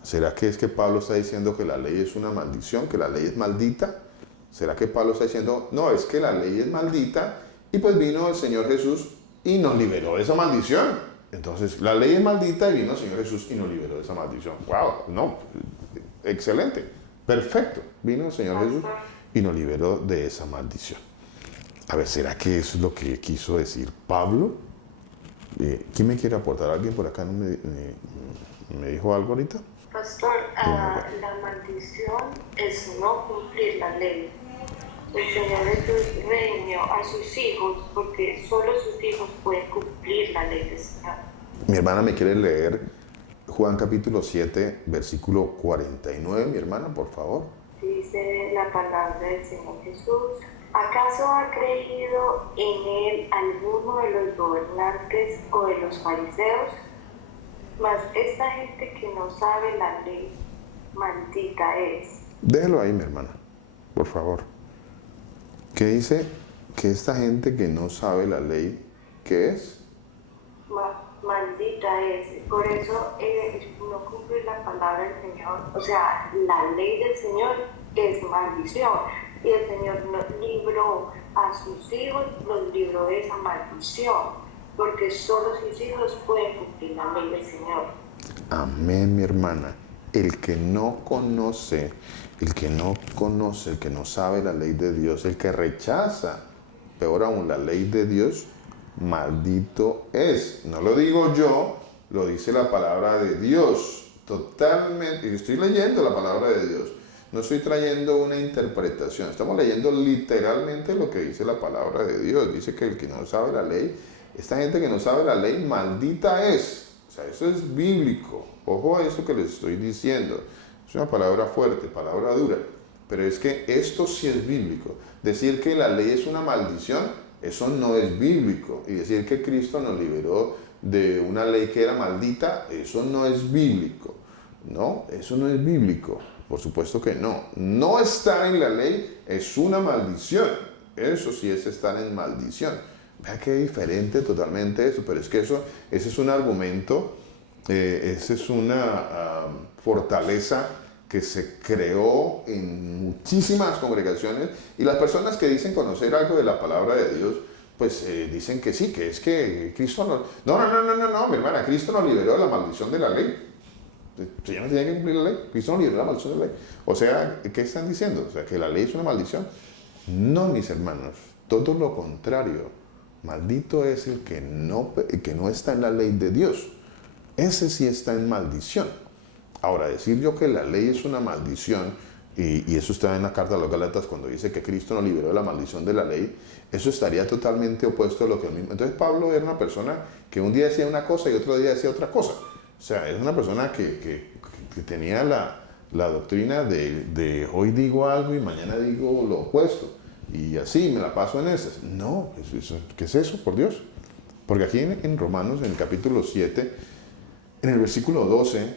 ¿Será que es que Pablo está diciendo que la ley es una maldición, que la ley es maldita? ¿Será que Pablo está diciendo, no, es que la ley es maldita y pues vino el Señor Jesús y nos liberó de esa maldición? Entonces, la ley es maldita y vino el Señor Jesús y nos liberó de esa maldición. ¡Wow! No, excelente, perfecto. Vino el Señor Jesús y nos liberó de esa maldición. A ver, ¿será que eso es lo que quiso decir Pablo? ¿Quién me quiere aportar? ¿Alguien por acá me dijo algo ahorita? Pastor, la maldición es no cumplir la ley. El Señor Jesús redimió a sus hijos porque solo sus hijos pueden cumplir la ley del Señor. Mi hermana me quiere leer Juan capítulo 7, versículo 49, mi hermana, por favor. Dice la palabra del Señor Jesús. ¿Acaso ha creído en él alguno de los gobernantes o de los fariseos? Mas esta gente que no sabe la ley, maldita es. Déjelo ahí, mi hermana, por favor. ¿Qué dice? Que esta gente que no sabe la ley, ¿qué es? Maldita es. Por eso no cumplir la palabra del Señor. O sea, la ley del Señor es maldición. Y el Señor nos libró a sus hijos, los libró de esa maldición. Porque solo sus hijos pueden cumplir la ley del Señor. Amén, mi hermana. El que no conoce, el que no sabe la ley de Dios, el que rechaza, peor aún, la ley de Dios, maldito es. No lo digo yo, lo dice la palabra de Dios. Totalmente, y estoy leyendo la palabra de Dios. No estoy trayendo una interpretación, estamos leyendo literalmente lo que dice la palabra de Dios. Dice que el que no sabe la ley, esta gente que no sabe la ley, maldita es. O sea, eso es bíblico. Ojo a eso que les estoy diciendo. Es una palabra fuerte, palabra dura. Pero es que esto sí es bíblico. Decir que la ley es una maldición, eso no es bíblico. Y decir que Cristo nos liberó de una ley que era maldita, eso no es bíblico. No, eso no es bíblico. Por supuesto que no. No estar en la ley es una maldición. Eso sí es estar en maldición. Vea qué diferente totalmente eso, pero es que ese es un argumento, esa es una fortaleza que se creó en muchísimas congregaciones, y las personas que dicen conocer algo de la palabra de Dios, pues dicen que sí, que es que Cristo no, mi hermana, Cristo nos liberó de la maldición de la ley. El Señor no tenía que cumplir la ley, Cristo nos liberó de la maldición de la ley. O sea, ¿qué están diciendo? O sea, que la ley es una maldición. No, mis hermanos, todo lo contrario. Maldito es el que no está en la ley de Dios. Ese sí está en maldición. Ahora, decir yo que la ley es una maldición, y eso está en la carta a los Gálatas cuando dice que Cristo nos liberó de la maldición de la ley, eso estaría totalmente opuesto a lo que él mismo. Entonces Pablo era una persona que un día decía una cosa y otro día decía otra cosa. O sea, es una persona que tenía la doctrina de hoy digo algo y mañana digo lo opuesto. Y así me la paso en esas. No, ¿qué es eso, por Dios? Porque aquí en Romanos, en el capítulo 7, en el versículo 12,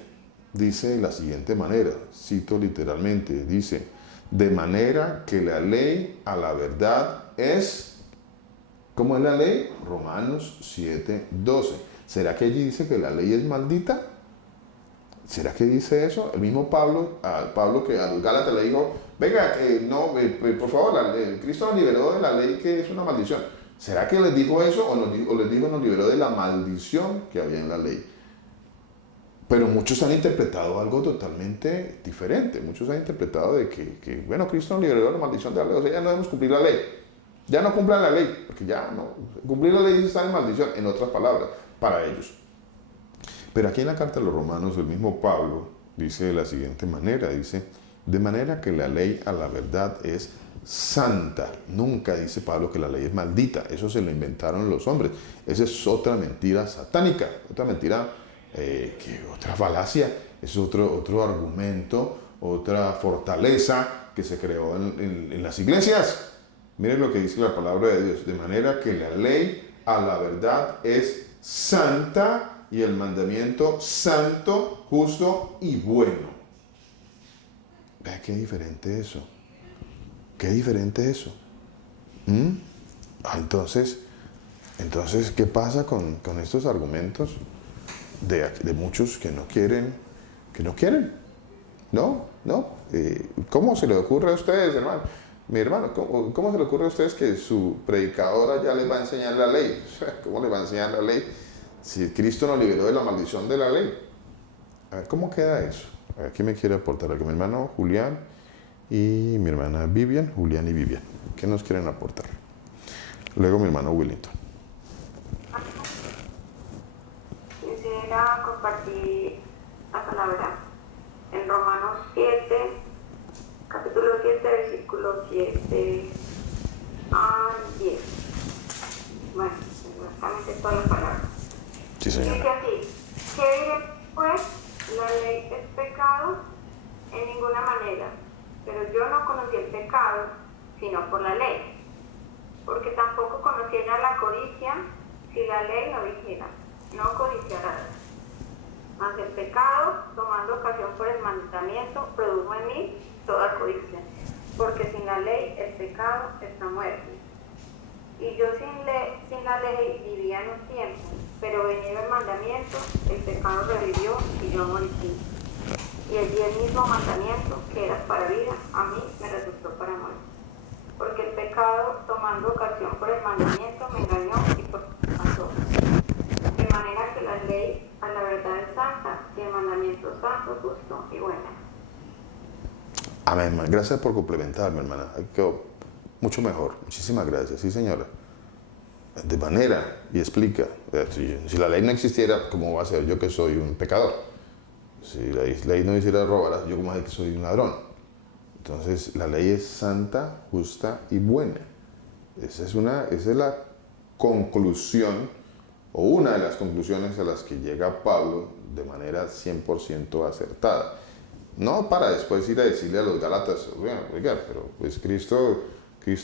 dice de la siguiente manera, cito literalmente, dice, de manera que la ley a la verdad es, ¿cómo es la ley? Romanos 7:12. ¿Será que allí dice que la ley es maldita? ¿Será que dice eso? El mismo Pablo que a los Gálatas le dijo, venga, por favor, Cristo nos liberó de la ley que es una maldición. ¿Será que les dijo eso o les dijo nos liberó de la maldición que había en la ley? Pero muchos han interpretado algo totalmente diferente. Muchos han interpretado de que bueno, Cristo nos liberó de la maldición de la ley. O sea, ya no debemos cumplir la ley. Ya no cumplan la ley, porque ya no. Cumplir la ley es estar en maldición, en otras palabras, para ellos. Pero aquí en la carta de los Romanos, el mismo Pablo dice de la siguiente manera, dice, de manera que la ley a la verdad es santa. Nunca dice Pablo que la ley es maldita, eso se lo inventaron los hombres. Esa es otra mentira satánica, otra mentira, otra falacia, es otro argumento, otra fortaleza que se creó en las iglesias. Miren lo que dice la palabra de Dios, de manera que la ley a la verdad es santa, y el mandamiento santo, justo y bueno. Vea qué diferente eso. Qué diferente eso. Entonces, ¿qué pasa con estos argumentos de muchos que no quieren? No. ¿Cómo se le ocurre a ustedes, hermano? Mi hermano, ¿cómo se le ocurre a ustedes que su predicadora ya les va a enseñar la ley? ¿Cómo les va a enseñar la ley? Si Cristo nos liberó de la maldición de la ley. A ver, ¿cómo queda eso? A ver, ¿quién me quiere aportar algo? Mi hermano Julián y mi hermana Vivian. Julián y Vivian. ¿Qué nos quieren aportar? Luego mi hermano Willington. Quisiera compartir la palabra en Romanos 7, capítulo 7, versículo 7 al 10. Bueno, exactamente toda la palabra. Sí, señor. Dice así, ¿qué diré pues? La ley es pecado en ninguna manera, pero yo no conocí el pecado, sino por la ley, porque tampoco conociera la codicia si la ley no dijera, no codiciarás. Mas el pecado, tomando ocasión por el mandamiento, produjo en mí toda codicia, porque sin la ley el pecado está muerto. Y yo sin la ley vivía en un tiempo, pero venido el mandamiento, el pecado revivió y yo morí. Y allí el mismo mandamiento, que era para vida, a mí me resultó para muerte. Porque el pecado, tomando ocasión por el mandamiento, me engañó y por pasó. De manera que la ley a la verdad es santa y el mandamiento santo, justo y bueno. Amén. Gracias por complementarme, hermana. Quedó mucho mejor. Muchísimas gracias. Sí, señora. De manera, y explica, si la ley no existiera, ¿cómo va a ser yo que soy un pecador? Si la ley no hiciera robar, yo como que soy un ladrón. Entonces, la ley es santa, justa y buena. Esa es la conclusión, o una de las conclusiones a las que llega Pablo de manera 100% acertada. No para después ir a decirle a los Gálatas, oiga, pero pues Cristo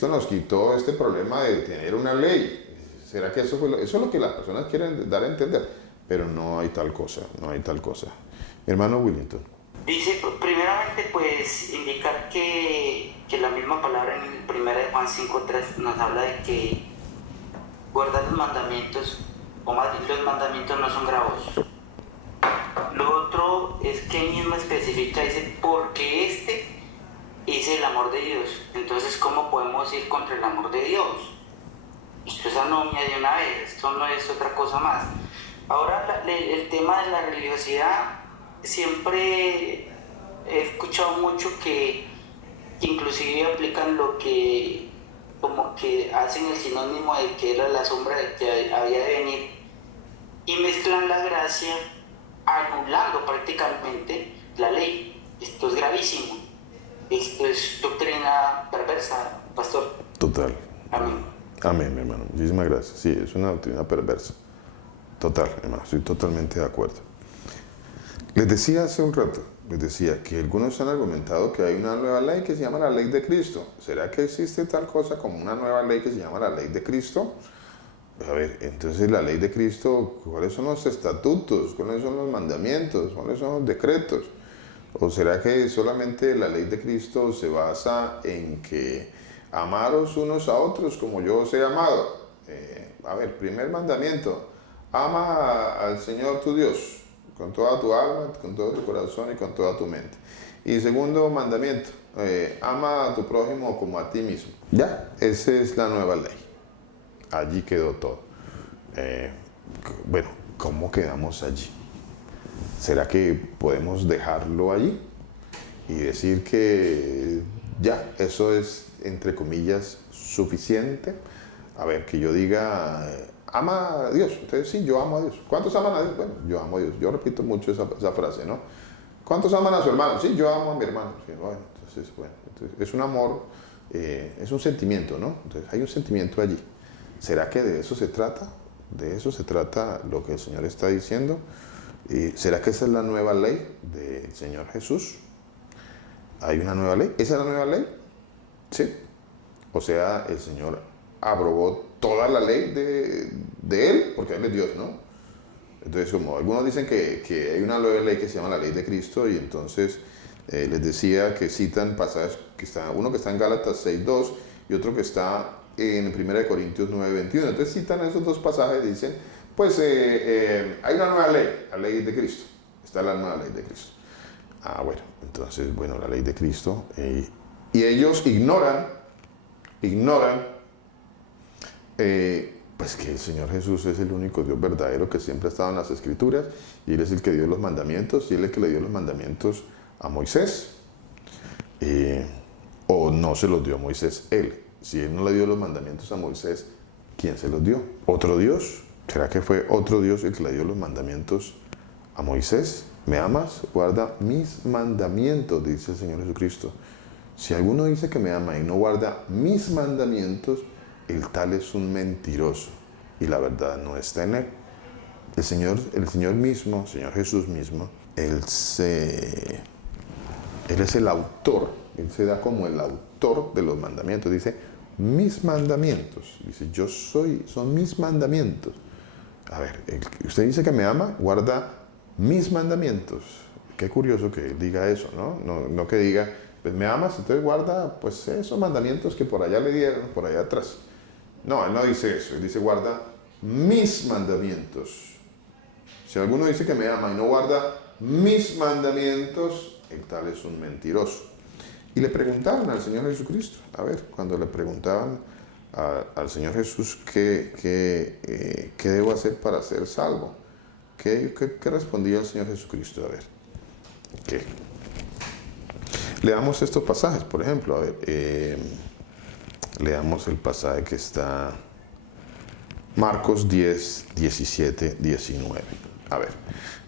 nos quitó este problema de tener una ley. ¿Será que eso es lo que las personas quieren dar a entender? Pero no hay tal cosa. Mi hermano Willington. Dice, primeramente, pues, indicar que la misma palabra en 1 Juan 5:3 nos habla de que guardar los mandamientos, o más bien los mandamientos no son gravosos. Lo otro es que mismo especifica, dice, porque este es el amor de Dios. Entonces, ¿cómo podemos ir contra el amor de Dios? Esto es anomia de una vez, esto no es otra cosa más. Ahora, el tema de la religiosidad, siempre he escuchado mucho que inclusive aplican lo que, como que hacen el sinónimo de que era la sombra de que había de venir, y mezclan la gracia anulando prácticamente la ley. Esto es gravísimo. Esto es doctrina perversa, pastor. Total. Amén. Amén, mi hermano. Muchísimas gracias. Sí, es una doctrina perversa. Total, hermano. Estoy totalmente de acuerdo. Les decía hace un rato, que algunos han argumentado que hay una nueva ley que se llama la ley de Cristo. ¿Será que existe tal cosa como una nueva ley que se llama la ley de Cristo? A ver, entonces la ley de Cristo, ¿cuáles son los estatutos? ¿Cuáles son los mandamientos? ¿Cuáles son los decretos? ¿O será que solamente la ley de Cristo se basa en que amaros unos a otros como yo os he amado? A ver, primer mandamiento, ama al Señor tu Dios con toda tu alma, con todo tu corazón y con toda tu mente. Y segundo mandamiento, ama a tu prójimo como a ti mismo. Ya, esa es la nueva ley. Allí quedó todo. Bueno, ¿cómo quedamos allí? ¿Será que podemos dejarlo allí y decir que ya, eso es, entre comillas, suficiente? A ver, que yo diga, ama a Dios. Entonces, sí, yo amo a Dios. ¿Cuántos aman a Dios? Bueno, yo amo a Dios. Yo repito mucho esa frase, ¿no? ¿Cuántos aman a su hermano? Sí, yo amo a mi hermano. Sí, bueno, entonces, es un amor, es un sentimiento, ¿no? Entonces, hay un sentimiento allí. ¿Será que de eso se trata? ¿De eso se trata lo que el Señor está diciendo? ¿Será que esa es la nueva ley del Señor Jesús? ¿Hay una nueva ley? ¿Esa es la nueva ley? Sí. O sea, el Señor abrogó toda la ley de Él, porque Él es Dios, ¿no? Entonces, como algunos dicen que hay una nueva ley que se llama la ley de Cristo, y entonces les decía que citan pasajes, uno que está en Gálatas 6:2 y otro que está en 1 Corintios 9:21. Entonces citan esos dos pasajes y dicen, pues hay una nueva ley, la ley de Cristo. Está la nueva ley de Cristo. Bueno, entonces, bueno, la ley de Cristo. Y ellos ignoran, pues que el Señor Jesús es el único Dios verdadero que siempre ha estado en las Escrituras, y Él es el que dio los mandamientos, y Él es el que le dio los mandamientos a Moisés. O no se los dio a Moisés Él. Si Él no le dio los mandamientos a Moisés, ¿quién se los dio? ¿Otro Dios? ¿Será que fue otro Dios el que le dio los mandamientos a Moisés? ¿Me amas? Guarda mis mandamientos, dice el Señor Jesucristo. Si alguno dice que me ama y no guarda mis mandamientos, el tal es un mentiroso y la verdad no está en él. El Señor mismo, Señor Jesús mismo, Él es el autor. Él se da como el autor de los mandamientos. Dice, mis mandamientos. Dice, son mis mandamientos. A ver, usted dice que me ama, guarda mis mandamientos. Qué curioso que él diga eso, ¿no? No que diga, pues me amas, entonces guarda pues esos mandamientos que por allá le dieron, por allá atrás. No, él no dice eso. Él dice, guarda mis mandamientos. Si alguno dice que me ama y no guarda mis mandamientos, el tal es un mentiroso. Y le preguntaban al Señor Jesucristo, a ver, cuando le preguntaban al Señor Jesús qué debo hacer para ser salvo, ¿qué respondía el Señor Jesucristo? A ver, ¿qué? Leamos estos pasajes, por ejemplo, a ver, leamos el pasaje que está Marcos 10, 17, 19. A ver,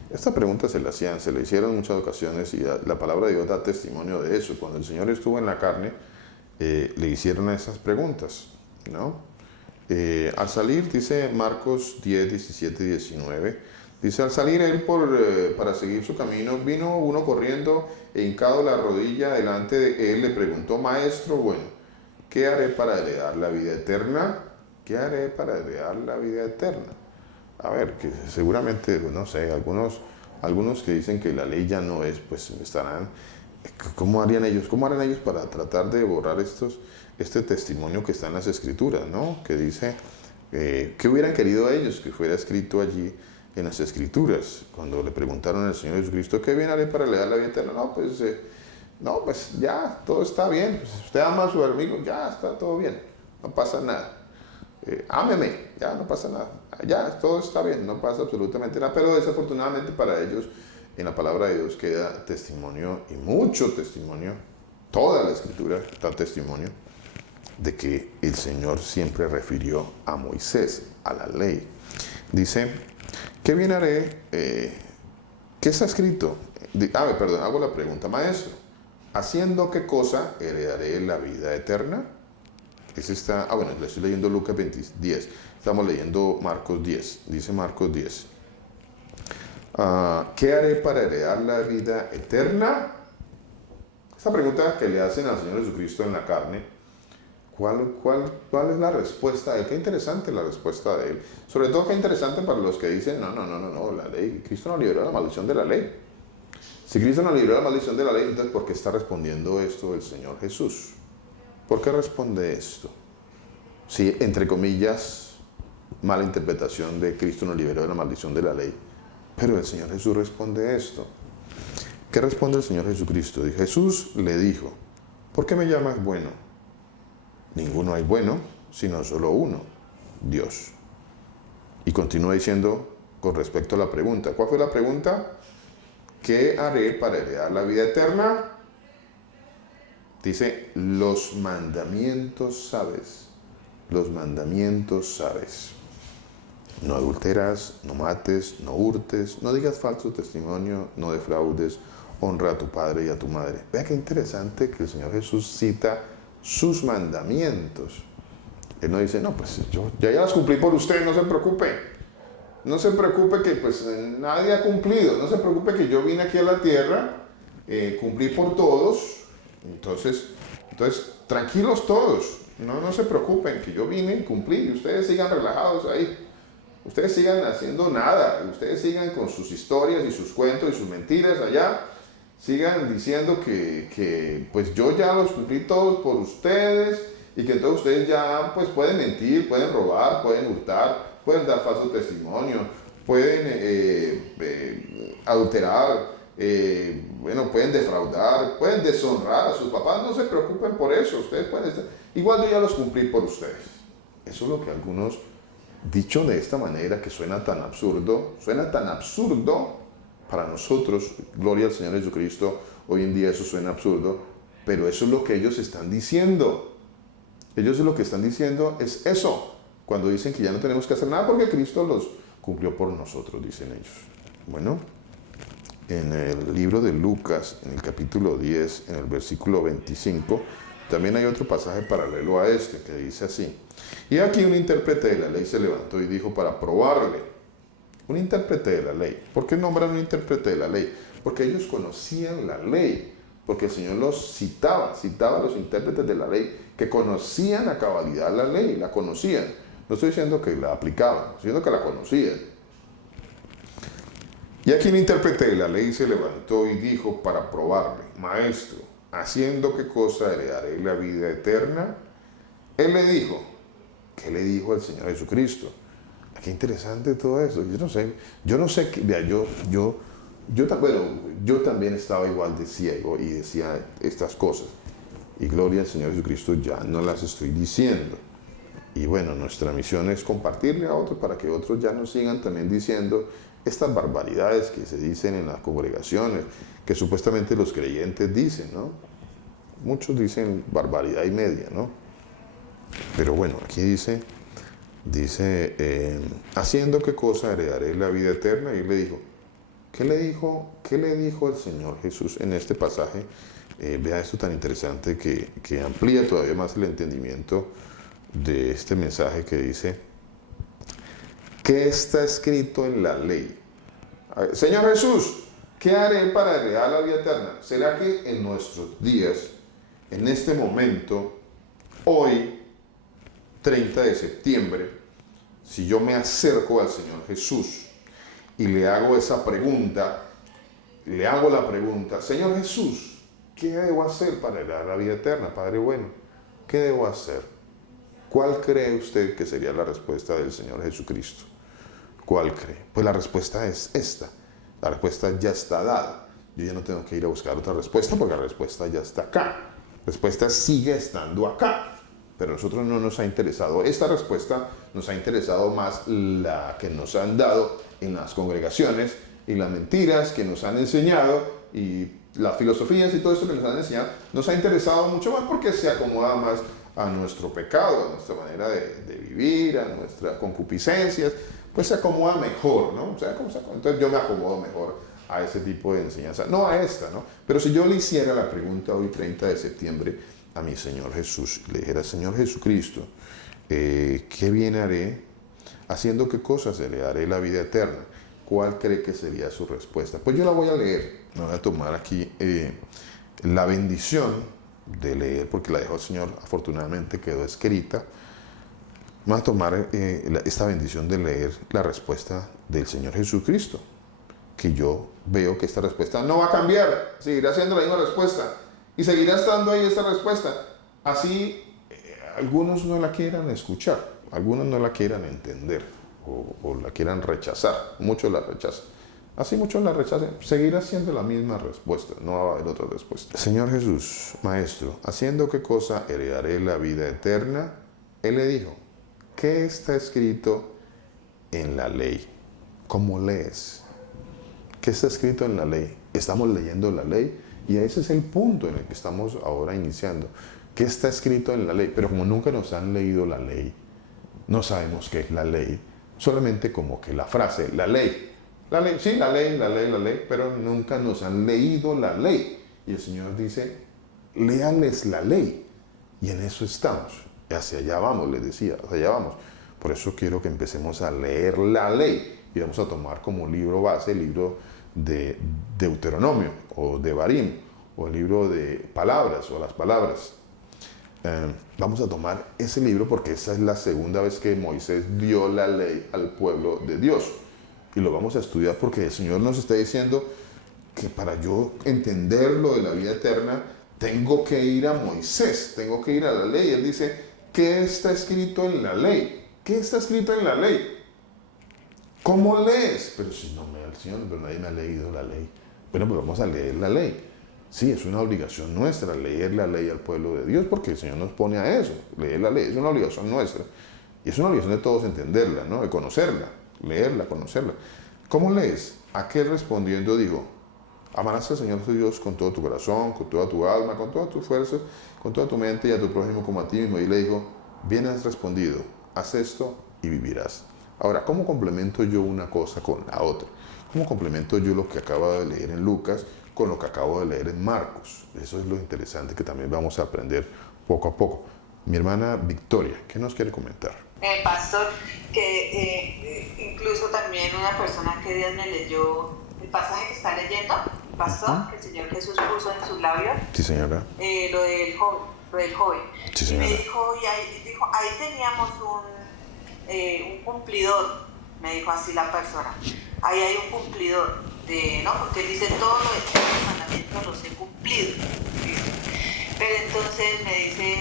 esta pregunta se le hicieron en muchas ocasiones, y la palabra de Dios da testimonio de eso. Cuando el Señor estuvo en la carne, le hicieron esas preguntas, ¿no? Al salir, dice Marcos 10, 17, 19, dice, al salir él para seguir su camino, vino uno corriendo e hincado la rodilla delante de él, le preguntó, maestro, bueno, ¿qué haré para heredar la vida eterna? ¿Qué haré para heredar la vida eterna? A ver, que seguramente, no sé, algunos que dicen que la ley ya no es, pues estarán, ¿cómo harán ellos para tratar de borrar este testimonio que está en las Escrituras, ¿no? Que dice, ¿qué hubieran querido ellos que fuera escrito allí en las Escrituras? Cuando le preguntaron al Señor Jesucristo, ¿qué bien haré para heredar la vida eterna? Pues ya, todo está bien. Pues, usted ama a su amigo, ya está todo bien, no pasa nada. Ámeme, ya no pasa nada, ya todo está bien, no pasa absolutamente nada. Pero desafortunadamente para ellos, en la palabra de Dios queda testimonio, y mucho testimonio, toda la Escritura da testimonio de que el Señor siempre refirió a Moisés, a la ley. Dice, ¿qué bien haré? ¿Qué está escrito? Hago la pregunta, maestro, ¿haciendo qué cosa heredaré la vida eterna? Le estoy leyendo Lucas 10. Estamos leyendo Marcos 10. Dice Marcos 10. ¿Qué haré para heredar la vida eterna? Esta pregunta que le hacen al Señor Jesucristo en la carne, ¿Cuál es la respuesta de él? Qué interesante la respuesta de él. Sobre todo qué interesante para los que dicen, no, la ley, Cristo no liberó la maldición de la ley. Si Cristo no liberó la maldición de la ley, entonces ¿por qué está respondiendo esto el Señor Jesús? ¿Por qué responde esto? Si, entre comillas, mala interpretación de Cristo nos liberó de la maldición de la ley. Pero el Señor Jesús responde esto. ¿Qué responde el Señor Jesucristo? Jesús le dijo, ¿por qué me llamas bueno? Ninguno hay bueno, sino solo uno, Dios. Y continúa diciendo con respecto a la pregunta. ¿Cuál fue la pregunta? ¿Qué haré para heredar la vida eterna? Dice, los mandamientos sabes. Los mandamientos sabes. No adulteras, no mates, no hurtes, no digas falso testimonio, no defraudes, honra a tu padre y a tu madre. Vea qué interesante que el Señor Jesús cita sus mandamientos. Él no dice, no, pues yo ya las cumplí por usted, no se preocupe. No se preocupe que pues nadie ha cumplido. No se preocupe que yo vine aquí a la tierra, cumplí por todos. Entonces, tranquilos todos. No se preocupen que yo vine y cumplí. Y ustedes sigan relajados ahí. Ustedes sigan haciendo nada. Ustedes sigan con sus historias y sus cuentos y sus mentiras allá. Sigan diciendo que pues yo ya los cumplí todos por ustedes y que todos ustedes ya pues pueden mentir, pueden robar, pueden hurtar, pueden dar falso testimonio, pueden adulterar, pueden defraudar, pueden deshonrar a sus papás. No se preocupen por eso, ustedes pueden estar. Igual yo ya los cumplí por ustedes. Eso es lo que algunos, dicho de esta manera que suena tan absurdo para nosotros, gloria al Señor Jesucristo, hoy en día eso suena absurdo, pero eso es lo que ellos están diciendo. Ellos lo que están diciendo es eso, cuando dicen que ya no tenemos que hacer nada porque Cristo los cumplió por nosotros, dicen ellos. Bueno, en el libro de Lucas, en el capítulo 10, en el versículo 25, también hay otro pasaje paralelo a este que dice así. Y aquí un intérprete de la ley se levantó y dijo para probarle. Un intérprete de la ley. ¿Por qué nombran un intérprete de la ley? Porque ellos conocían la ley. Porque el Señor los citaba a los intérpretes de la ley que conocían a cabalidad la ley, la conocían. No estoy diciendo que la aplicaban, estoy diciendo que la conocían. Y aquí un intérprete de la ley se levantó y dijo para probarle, maestro, ¿haciendo qué cosa heredaré la vida eterna? Él le dijo, ¿qué le dijo al Señor Jesucristo? Qué interesante todo eso. Yo no sé, vea, yo también estaba igual de ciego y decía estas cosas. Y gloria al Señor Jesucristo, ya no las estoy diciendo. Y bueno, nuestra misión es compartirle a otros para que otros ya no sigan también diciendo estas barbaridades que se dicen en las congregaciones, que supuestamente los creyentes dicen, ¿no? Muchos dicen barbaridad y media, ¿no? Pero bueno, aquí dice, ¿haciendo qué cosa heredaré la vida eterna? Y él le dijo, ¿qué le dijo el Señor Jesús en este pasaje? Vea esto tan interesante que amplía todavía más el entendimiento de este mensaje que dice, ¿qué está escrito en la ley? Señor Jesús, ¿qué haré para heredar la vida eterna? ¿Será que en nuestros días, en este momento, hoy, 30 de septiembre, si yo me acerco al Señor Jesús y le hago esa pregunta, le hago la pregunta, Señor Jesús, ¿qué debo hacer para heredar la vida eterna, Padre bueno? ¿Qué debo hacer? ¿Cuál cree usted que sería la respuesta del Señor Jesucristo? ¿Cuál cree? Pues la respuesta es esta. La respuesta ya está dada. Yo ya no tengo que ir a buscar otra respuesta porque la respuesta ya está acá. La respuesta sigue estando acá. Pero a nosotros no nos ha interesado esta respuesta, nos ha interesado más la que nos han dado en las congregaciones y las mentiras que nos han enseñado y las filosofías y todo esto que nos han enseñado, nos ha interesado mucho más porque se acomoda más a nuestro pecado, a nuestra manera de vivir, a nuestras concupiscencias, pues se acomoda mejor, ¿no? O sea, entonces yo me acomodo mejor a ese tipo de enseñanza, no a esta, ¿no? Pero si yo le hiciera la pregunta hoy 30 de septiembre a mi Señor Jesús, le dijera, Señor Jesucristo, ¿qué bien haré? ¿Haciendo qué cosas heredaré la vida eterna? ¿Cuál cree que sería su respuesta? Pues yo la voy a leer, me voy a tomar aquí la bendición de leer, porque la dejó el Señor, afortunadamente quedó escrita, vamos a tomar esta bendición de leer la respuesta del Señor Jesucristo, que yo veo que esta respuesta no va a cambiar, seguirá siendo la misma respuesta y seguirá estando ahí esta respuesta. Así algunos no la quieran escuchar, algunos no la quieran entender o la quieran rechazar, muchos la rechazan. Así muchos la rechacen, seguirá siendo la misma respuesta, no va a haber otra respuesta. Señor Jesús, Maestro, ¿haciendo qué cosa heredaré la vida eterna? Él le dijo, ¿qué está escrito en la ley? ¿Cómo lees? ¿Qué está escrito en la ley? Estamos leyendo la ley y ese es el punto en el que estamos ahora iniciando. ¿Qué está escrito en la ley? Pero como nunca nos han leído la ley, no sabemos qué es la ley, solamente como que la frase, la ley. La ley, sí, la ley, pero nunca nos han leído la ley. Y el Señor dice, léanles la ley. Y en eso estamos. Y hacia allá vamos, les decía, hacia allá vamos. Por eso quiero que empecemos a leer la ley. Y vamos a tomar como libro base el libro de Deuteronomio, o de Barim, o el libro de palabras, o las palabras. Vamos a tomar ese libro porque esa es la segunda vez que Moisés dio la ley al pueblo de Dios. Y lo vamos a estudiar porque el Señor nos está diciendo que para yo entender lo de la vida eterna, tengo que ir a Moisés, tengo que ir a la ley. Él dice, ¿qué está escrito en la ley? ¿Qué está escrito en la ley? ¿Cómo lees? Pero si no me da el Señor, pero nadie me ha leído la ley. Bueno, pues vamos a leer la ley. Sí, es una obligación nuestra leer la ley al pueblo de Dios, porque el Señor nos pone a eso. Leer la ley es una obligación nuestra. Y es una obligación de todos entenderla, ¿no? De conocerla. Leerla, conocerla. ¿Cómo lees? Aquel respondiendo dijo, amarás al Señor tu Dios con todo tu corazón, con toda tu alma, con todas tus fuerzas, con toda tu mente y a tu prójimo como a ti mismo. Y le dijo, bien has respondido, haz esto y vivirás. Ahora, ¿cómo complemento yo una cosa con la otra? ¿Cómo complemento yo lo que acabo de leer en Lucas con lo que acabo de leer en Marcos? Eso es lo interesante que también vamos a aprender poco a poco. Mi hermana Victoria, ¿qué nos quiere comentar? Pastor, que incluso también una persona que Dios me leyó el pasaje que está leyendo, pastor, que el Señor Jesús puso en sus labios. Sí, señora. Lo del joven. Sí, señora. Y me dijo, ahí teníamos un cumplidor, me dijo así la persona. Ahí hay un cumplidor, ¿no? Porque dice, todo lo de los mandamientos los he cumplido. ¿Listo? Pero entonces me dice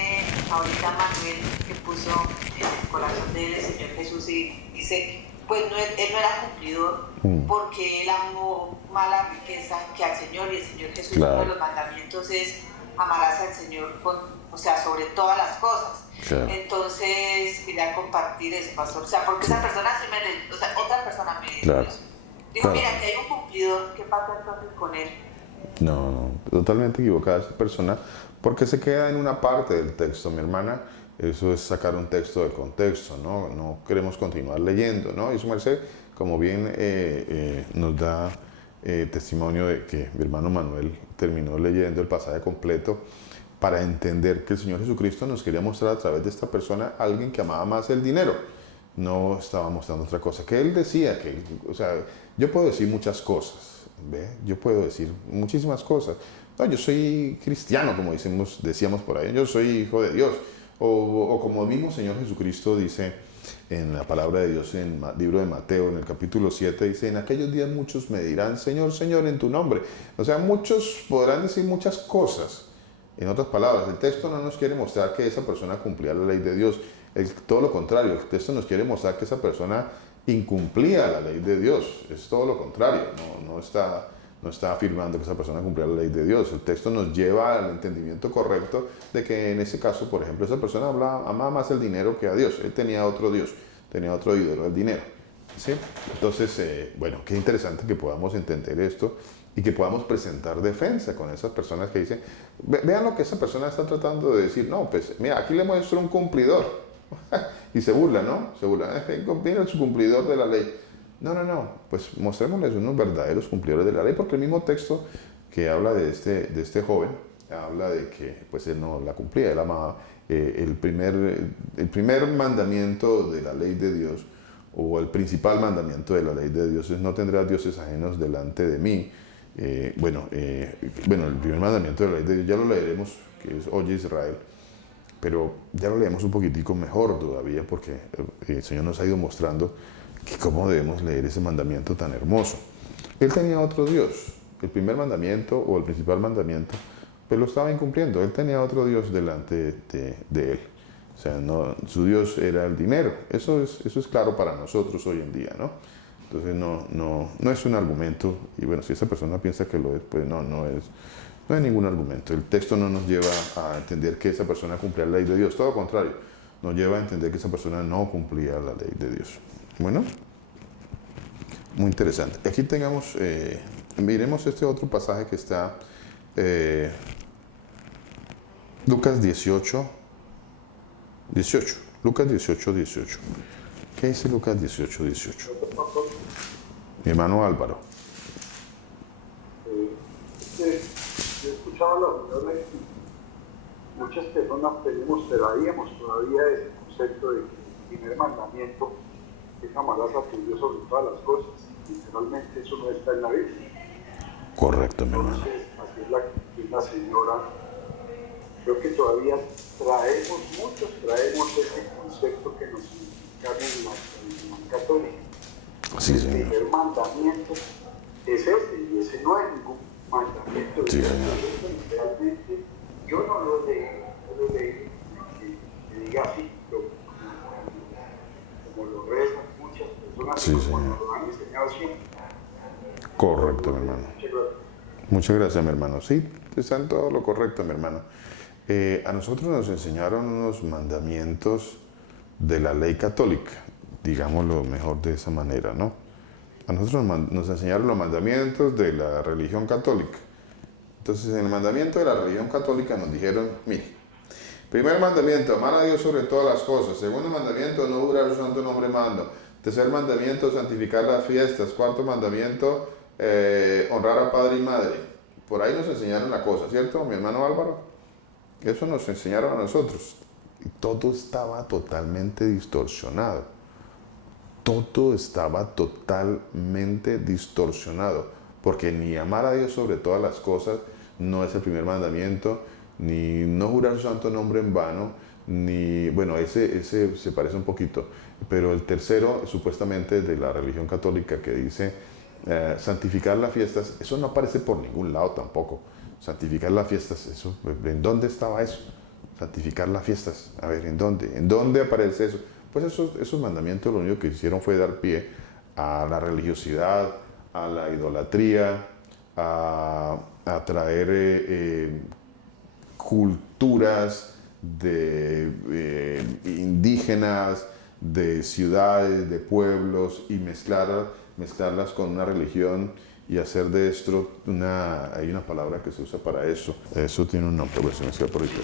ahorita Manuel, que puso en el corazón de él el Señor Jesús, y dice, pues él no era cumplidor, porque él amó más la riqueza que al Señor, y el Señor Jesús, claro, uno de los mandamientos es amarás al Señor sobre todas las cosas. Claro. Entonces quería compartir eso, pastor. O sea, porque esa persona otra persona me dijo, claro, dijo, claro, mira, que hay un cumplidor, ¿qué pasa entonces con él? No, totalmente equivocada esa persona, porque se queda en una parte del texto, mi hermana. Eso es sacar un texto del contexto, ¿no? No queremos continuar leyendo, ¿no? Y su merced, como bien nos da testimonio de que mi hermano Manuel terminó leyendo el pasaje completo para entender que el Señor Jesucristo nos quería mostrar a través de esta persona a alguien que amaba más el dinero. No estaba mostrando otra cosa. Que él decía que, o sea, yo puedo decir muchas cosas, ¿ve? Yo puedo decir muchísimas cosas. No, yo soy cristiano, como decíamos por ahí, yo soy hijo de Dios. O como el mismo Señor Jesucristo dice en la palabra de Dios en el libro de Mateo, en el capítulo 7, dice, en aquellos días muchos me dirán, Señor, Señor, en tu nombre. O sea, muchos podrán decir muchas cosas. En otras palabras, el texto no nos quiere mostrar que esa persona cumplía la ley de Dios. Todo lo contrario, el texto nos quiere mostrar que esa persona incumplía la ley de Dios. Es todo lo contrario, no está afirmando que esa persona cumplía la ley de Dios. El texto nos lleva al entendimiento correcto de que en ese caso, por ejemplo, esa persona amaba más el dinero que a Dios. Él tenía otro Dios, tenía otro ídolo, el dinero. ¿Sí? Entonces, bueno, qué interesante que podamos entender esto y que podamos presentar defensa con esas personas que dicen, vean lo que esa persona está tratando de decir. No, pues mira, aquí le muestro un cumplidor. Y se burla, ¿no? Se burla. Mira su cumplidor de la ley. No, pues mostrémosles unos verdaderos cumplidores de la ley, porque el mismo texto que habla de este joven, habla de que pues él no la cumplía, él amaba. El primer mandamiento de la ley de Dios, o el principal mandamiento de la ley de Dios, es no tendrás dioses ajenos delante de mí. Bueno, el primer mandamiento de la ley de Dios ya lo leeremos, que es Oye Israel, pero ya lo leemos un poquitico mejor todavía porque el Señor nos ha ido mostrando que cómo debemos leer ese mandamiento tan hermoso. Él tenía otro Dios. El primer mandamiento o el principal mandamiento, pues lo estaba incumpliendo. Él tenía otro Dios delante de él. O sea, no, su Dios era el dinero. Eso es claro para nosotros hoy en día, ¿no? Entonces no es un argumento. Y bueno, si esa persona piensa que lo es, pues no es ningún argumento. El texto no nos lleva a entender que esa persona cumplía la ley de Dios. Todo lo contrario, nos lleva a entender que esa persona no cumplía la ley de Dios. Bueno, muy interesante. Aquí miremos este otro pasaje que está Lucas 18. Lucas 18. ¿Qué dice Lucas 18? Mi hermano Álvaro. Yo he escuchado la opinión de que muchas personas traíamos todavía ese concepto de que el primer mandamiento es amarás a tu Dios sobre todas las cosas. Literalmente eso no está en la Biblia. Correcto, mi hermano. Entonces, así es la señora. Creo que todavía muchos traemos ese concepto que nos indicaron en la tradición católica. Sí, señor. El primer mandamiento es ese, y ese no es ningún mandamiento. Sí, señor. Realmente, yo no lo leí que diga así, pero como lo rezan muchas personas, Sí, como señor. lo han enseñado siempre. Correcto, mi hermano. Muchas gracias, mi hermano. Sí, está en todo lo correcto, mi hermano. A nosotros nos enseñaron unos mandamientos de la ley católica, digámoslo mejor de esa manera, ¿no? A nosotros nos enseñaron los mandamientos de la religión católica. Entonces, en el mandamiento de la religión católica nos dijeron, mire, primer mandamiento, amar a Dios sobre todas las cosas. Segundo mandamiento, no jurar su santo nombre mando. Tercer mandamiento, santificar las fiestas. Cuarto mandamiento, honrar a padre y madre. Por ahí nos enseñaron la cosa, ¿cierto, mi hermano Álvaro? Eso nos enseñaron a nosotros. Y todo estaba totalmente distorsionado. Todo estaba totalmente distorsionado. Porque ni amar a Dios sobre todas las cosas no es el primer mandamiento, ni no jurar su santo nombre en vano, ni, bueno, ese se parece un poquito. Pero el tercero, supuestamente de la religión católica, que dice santificar las fiestas, eso no aparece por ningún lado tampoco. Santificar las fiestas, eso, ¿en dónde estaba eso? Santificar las fiestas, a ver, ¿en dónde? ¿En dónde aparece eso? Pues esos mandamientos lo único que hicieron fue dar pie a la religiosidad, a la idolatría, a traer culturas indígenas, de ciudades, de pueblos, y mezclarlas con una religión y hacer de esto hay una palabra que se usa para eso. Eso tiene un nombre, pero se me escapa ahorita.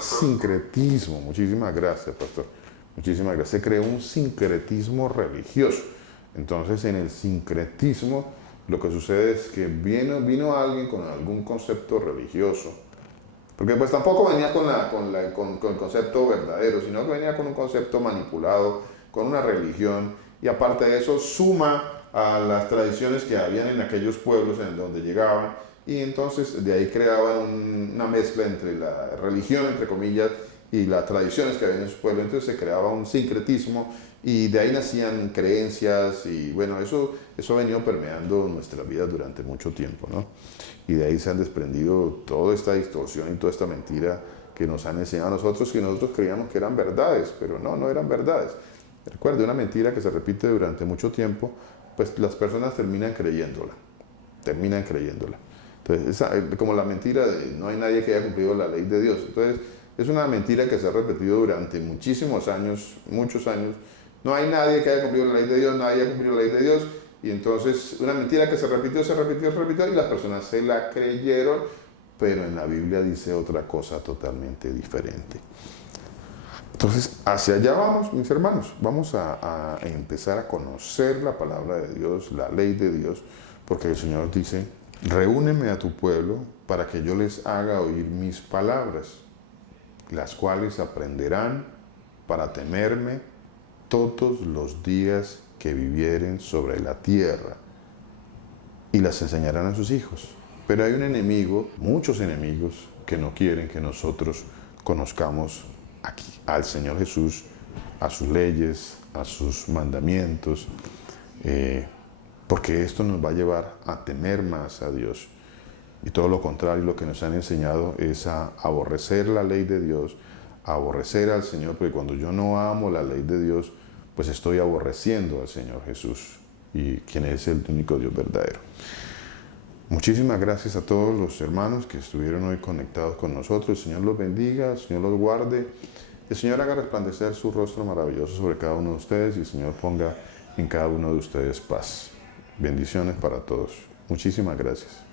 Sincretismo. Muchísimas gracias, pastor. Muchísimas gracias. Se creó un sincretismo religioso. Entonces, en el sincretismo, lo que sucede es que vino alguien con algún concepto religioso. Porque pues tampoco venía con el concepto verdadero, sino que venía con un concepto manipulado, con una religión, y aparte de eso suma a las tradiciones que habían en aquellos pueblos en donde llegaban, y entonces de ahí creaba una mezcla entre la religión, entre comillas, y las tradiciones que había en esos pueblos. Entonces se creaba un sincretismo, y de ahí nacían creencias, y bueno, eso ha venido permeando nuestra vida durante mucho tiempo, ¿no? Y de ahí se han desprendido toda esta distorsión y toda esta mentira que nos han enseñado a nosotros, que nosotros creíamos que eran verdades, pero no eran verdades. Recuerde, una mentira que se repite durante mucho tiempo, pues las personas terminan creyéndola. Entonces, como la mentira de no hay nadie que haya cumplido la ley de Dios. Entonces, es una mentira que se ha repetido durante muchísimos años, muchos años. No hay nadie que haya cumplido la ley de Dios, nadie haya cumplido la ley de Dios. Y entonces, una mentira que se repitió, y las personas se la creyeron, pero en la Biblia dice otra cosa totalmente diferente. Entonces, hacia allá vamos, mis hermanos. Vamos a empezar a conocer la palabra de Dios, la ley de Dios, porque el Señor dice, reúneme a tu pueblo para que yo les haga oír mis palabras, las cuales aprenderán para temerme todos los días que vivieren sobre la tierra. y las enseñarán a sus hijos. Pero hay un enemigo, muchos enemigos, que no quieren que nosotros conozcamos aquí al Señor Jesús, a sus leyes, a sus mandamientos, porque esto nos va a llevar a temer más a Dios. Y todo lo contrario, lo que nos han enseñado es a aborrecer la ley de Dios, a aborrecer al Señor, porque cuando yo no amo la ley de Dios, pues estoy aborreciendo al Señor Jesús, y quien es el único Dios verdadero. Muchísimas gracias a todos los hermanos que estuvieron hoy conectados con nosotros. El Señor los bendiga, el Señor los guarde. El Señor haga resplandecer su rostro maravilloso sobre cada uno de ustedes y el Señor ponga en cada uno de ustedes paz. Bendiciones para todos. Muchísimas gracias.